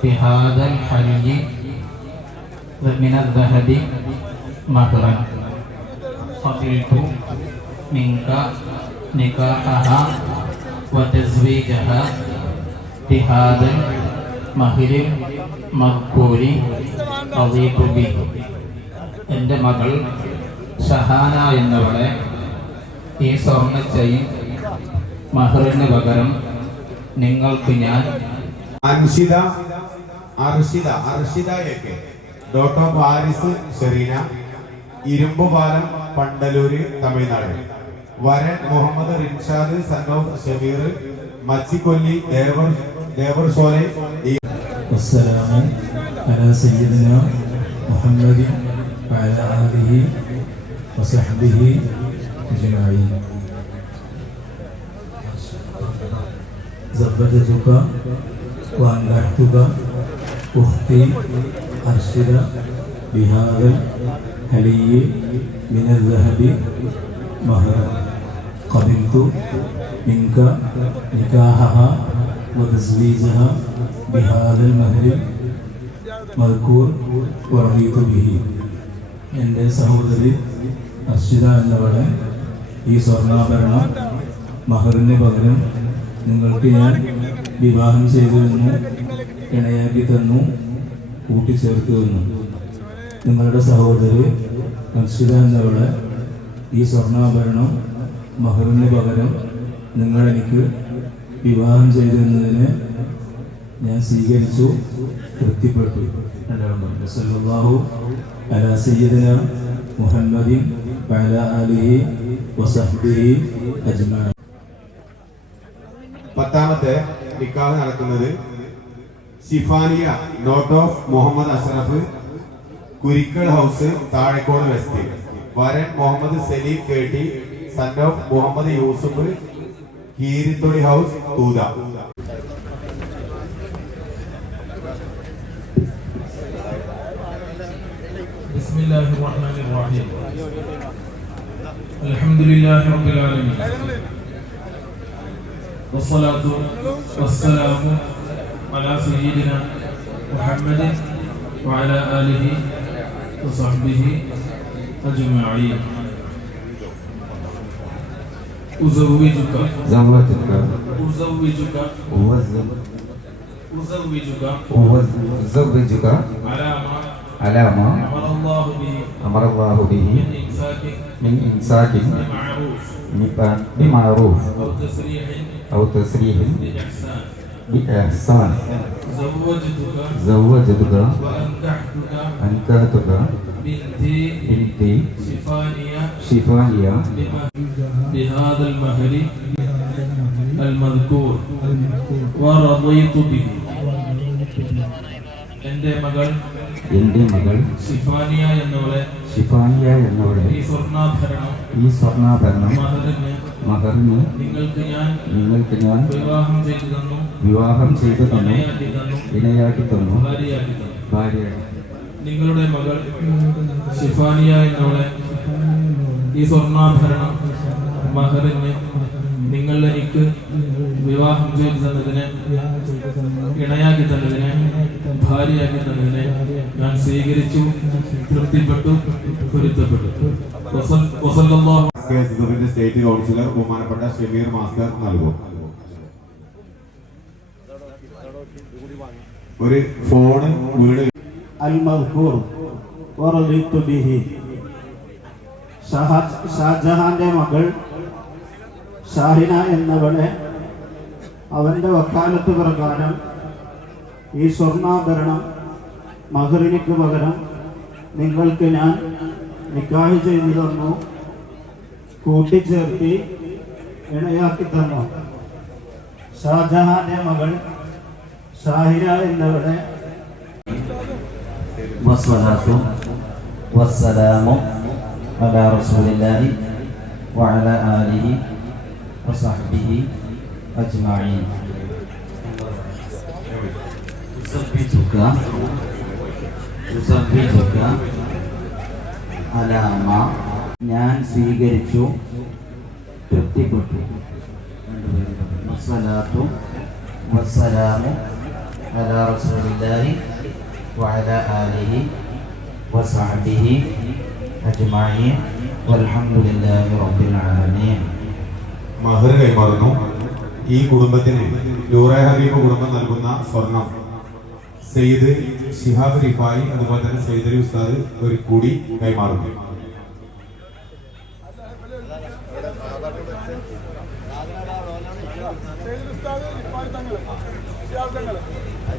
ബിഹാദൽ ഹൽയി മിനൽ ദഹബി മഹ്റൻ. ഖബിൽതു മിൻക നികാഹഹാ വതസ്വീജഹാ ബിഹാദൽ മഹ്റിൽ മദ്കൂരി റളീതു ബിഹി. എൻ്റെ മകൾ ഷഹാന എന്നവളെ ഈ സ്വർണ്ണ ചെയിൻ മഹറിന് പകരം നിങ്ങൾക്ക് ഞാൻ അൻഷിദ അർഷിദയൊക്കെ ഡോട്ട് ഓഫ് ഹാരിസ് ഷെറീന, ഇരുമ്പുപാലം, പണ്ടലൂര്, തമിഴ്നാട്. വരൻ മുഹമ്മദ് റിൻഷാദ് സൺ ഓഫ് ഷമീർ, മച്ചിക്കൊല്ലി, ദേവർഷോലെ. വസ്സലാമു അലാ സയ്യിദിനാ മുഹമ്മദിൻ വഅലാ ആലിഹി വസഹ്ബിഹി അജ്മഈൻ. സവ്വജതുക വഅൻകഹ്തുക ഉഖ്തി അർഷിദ ബിഹാദൽ ഹലിയ്യി മിനൽ ദഹബി മഹ്റൻ. ഖബിൽതു മിൻക നികാഹഹാ വതസ്വീജഹാ ബിഹാദൽ മഹ്റിൽ മദ്കൂർ വറളീതു ബിഹി. എൻ്റെ സഹോദരി അർഷിദ എന്നവളെ ഈ സ്വർണ്ണാഭരണം മഹറിന് പകരം നിങ്ങൾക്ക് ഞാൻ വിവാഹം ചെയ്തു തന്നു, ഇണയാക്കി തന്നു, കൂട്ടിച്ചേർത്ത് തന്നു. നിങ്ങളുടെ സഹോദരി അർഷിദ എന്നവളെ ഈ സ്വർണ്ണാഭരണം മഹറിന് പകരം നിങ്ങളെനിക്ക് വിവാഹം ചെയ്തു തന്നതിന് ഞാൻ സ്വീകരിച്ചു, തൃപ്തിപ്പെട്ടു. സല്ലല്ലാഹു അലാ സയ്യിദിനാ മുഹമ്മദിൻ വഅലാ ആലിഹി വസഹ്ബിഹി അജ്മഈൻ. പത്താമത്തെ നിക്കാഹ് നടക്കുന്നത് ഷിഫാനിയ നോട്ട് of Muhammad Ashraf, Kurikkal house, Thazhekode west. വരൻ മുഹമ്മദ് സലീം കേട്ടി son of Muhammad Yusuf, Keerithodi house, Thootha. ബിസ്മില്ലാഹിർ റഹ്മാനിർ റഹീം. അൽഹംദുലില്ലാഹി റബ്ബിൽ ആലമീൻ. വസ്സലാത്തു വസ്സലാമു അലാ സയ്യിദിനാ മുഹമ്മദിൻ വഅലാ ആലിഹി വസഹ്ബിഹി അജ്മഈൻ. ഉസവ്വിജുക على ما أمر الله به من إمساك بمعروف أو تسريح بإحسان. زوجتك أنكحتك بنتي شفانية بهذا المهر المذكور ورضيت به. എൻ്റെ മകൾ ഷിഫാനിയ എന്നവളെ ഈ സ്വർണ്ണാഭരണം മഹറിന് നിങ്ങൾക്ക് ഞാൻ വിവാഹം ചെയ്തു തന്നു ഇണയാക്കി തന്നു ഭാര്യയാക്കി. നിങ്ങളുടെ മകൾ ഷിഫാനിയ എന്നവളെ ഈ സ്വർണ്ണാഭരണം മഹറിന് നിങ്ങൾ എനിക്ക് വിവാഹം ചെയ്തു തന്നതിന് ഇണയാക്കി തന്നതിന് ഭാര്യയാക്കി തന്നതിനെ ഞാൻ സ്വീകരിച്ചു, തൃപ്തിപ്പെട്ടു, പൊരുത്തപ്പെട്ടു. സ്റ്റേറ്റ് കൗൺസിലർ ബഹുമാനപ്പെട്ട ഷമീർ മാസ്റ്റർ നൽകും. ഒരു ഫോണ് വീട് ഷാജഹാന്റെ മകൾ ഷാഹിന എന്നവളെ അവന്റെ വക്കാലത്ത് പ്രകാരം ഈ സ്വർണ്ണാഭരണം മഹറിനിക്ക് പകരം നിങ്ങൾക്ക് ഞാൻ നിക്കാഹ് ചെയ്തു തന്നു, കൂട്ടിച്ചേർത്തി ഇണയാക്കി തന്നു. ഷാജഹാന്റെ മകൾ ഷാഹിന എന്നവളെ വസ്സലാത്തു വസ്സലാമു അലാ റസൂലില്ലാഹി വഅലാ ആലിഹി വസഹ്ബിഹി അജ്മഈൻ. ഉസബ്ബിജുക അലാമ ഞാൻ സ്വീകരിച്ചു, തൃപ്തിപ്പെട്ടു. വസ്സലാത്തു വസ്സലാമു അലാ റസൂലില്ലാഹി വഅലാ ആലിഹി വസഹ്ബിഹി അജ്മഈൻ വൽഹംദുലില്ലാഹി റബ്ബിൽ ആലമീൻ. മഹർ കൈമാറുന്നു. ഈ കുടുംബത്തിന് നൂറെ ഹബീബ് കുടുംബം നൽകുന്ന സ്വർണം സെയ്ദ് ശിഹാബ് റിഫായി അതുപോലെ തന്നെ സെയ്ദ് അലി ഉസ്താദ് ഒരു കൂടി കൈമാറുന്നു.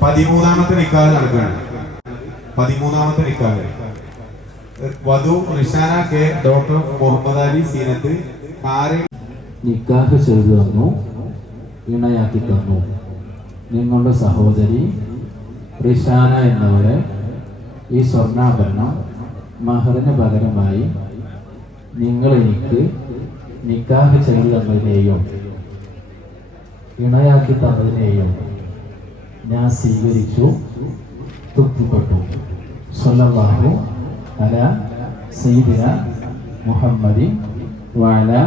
പതിമൂന്നാമത്തെ നിക്കാഹ് നടക്കുകയാണ്. 13ാമത്തെ നിക്കാഹ് വധു റിഷാന കെ ഡോക്ടർ മുഹമ്മദ് അലി സീനത്ത് നിക്കാഹ് ചെയ്തു തന്നു, ഇണയാക്കി തന്നു. നിങ്ങളുടെ സഹോദരി റിഷാന എന്നവരെ ഈ സ്വർണ്ണാഭരണം മഹറിന് പകരമായി നിങ്ങൾ എനിക്ക് നിക്കാഹ് ചെയ്തു തന്നതിനെയും ഇണയാക്കി തന്നതിനെയും ഞാൻ സ്വീകരിച്ചു, തൃപ്തിപ്പെട്ടു. സ്വല്ലല്ലാഹു അലാ സയ്യിദിന മുഹമ്മദി വഅലാ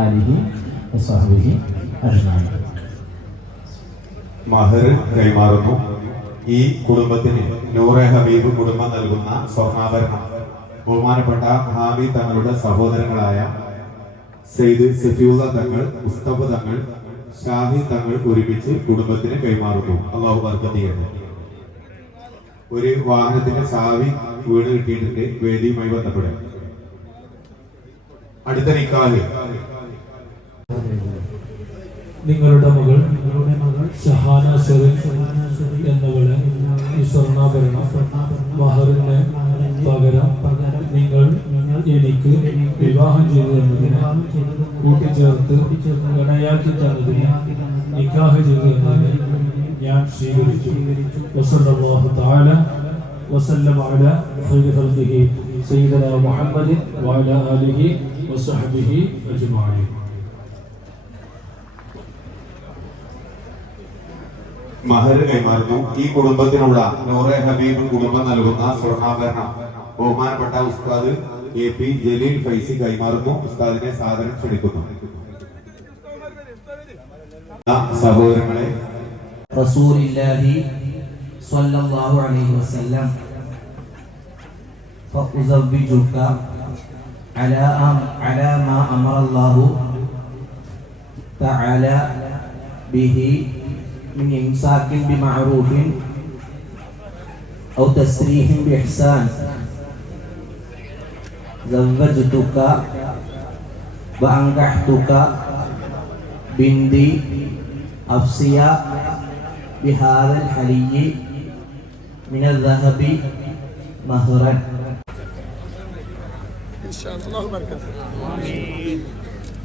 ആലിഹി വസഹ്ബിഹി അജ്മഈൻ. മഹർ കൈമാറുന്നു. ഈ കുടുംബത്തിന് നൂറെ ഹബീബ് കുടുംബം നൽകുന്ന സ്വർണ്ണാഭരണം ബഹുമാനപ്പെട്ട ഹാമി തങ്ങളുടെ സഹോദരങ്ങളായ സെയ്ദ് സഫിയുള്ള തങ്ങൾ, മുസ്തഫ തങ്ങൾ, ഷാഹി തങ്ങൾ ഒരുമിച്ച് കുടുംബത്തിന് കൈമാറുന്നു. അള്ളാഹു ബർക്കത്ത് ചെയ്യട്ടെ. ഒരു വാഹനത്തിന്റെ ചാവി വീട് കിട്ടിയിട്ടുണ്ട്. വേദിയുമായി ബന്ധപ്പെടുക. അടുത്ത നിക്കാഹ് നിങ്ങളുടെ മകൾ ഷഹാന ഷെറിൻ എന്നവളെ ഈ സ്വർണ്ണാഭരണം മഹറിന് പകരം നിങ്ങൾ എനിക്ക് വിവാഹം ചെയ്തു തന്നതിന് കൂട്ടിച്ചേർത്ത് ഇണയാക്കി തന്നതിന് നിക്കാഹ് ചെയ്തു തന്നതിന് ഞാൻ സ്വീകരിച്ചു. വസല്ലല്ലാഹു തആല വസല്ലമ അലാ ഖൈരി ഖൽഖിഹി സയ്യിദനാ മുഹമ്മദിൻ വഅലാ ആലിഹി വസഹ്ബിഹി അജ്മഈൻ. മഹർ കൈമാറുന്നു. ഈ കുടുംബത്തിനുള്ള നൂറെ ഹബീബ് കുടുംബം നൽകുന്ന സ്വർണ്ണാഭരണം ബഹുമാനപ്പെട്ട ഉസ്താദ് AP ജലീൽ ഫൈസി കൈമാറുന്നു. ഉസ്താദിനെ സാദരം ക്ഷണിക്കുന്നു. സഹോദരങ്ങളെ, റസൂലുള്ളാഹി സ്വല്ലല്ലാഹു അലൈഹി വസല്ലം ഫഉസവ്വിജുക അലാ മാ അമറല്ലാഹു തആല ബിഹി من إمساك بمعروف أو تسريح بإحسان زوجتك وأنكحتك بنتي أفصيا بهذا الحلي من الذهب مهرا.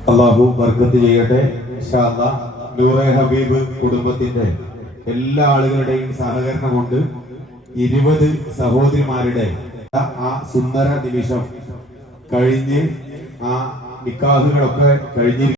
അള്ളാഹു ബർക്കത്ത് ചെയ്യട്ടെ. ഇൻഷാ അല്ലാഹ് നൂറെ ഹബീബ് കുടുംബത്തിന്റെ എല്ലാ ആളുകളുടെയും സഹകരണം കൊണ്ട് 20 സഹോദരിമാരുടെ ആ സുന്ദര നിമിഷം കഴിഞ്ഞ് ആ നിക്കാഹുകളൊക്കെ കഴിഞ്ഞിരിക്കും.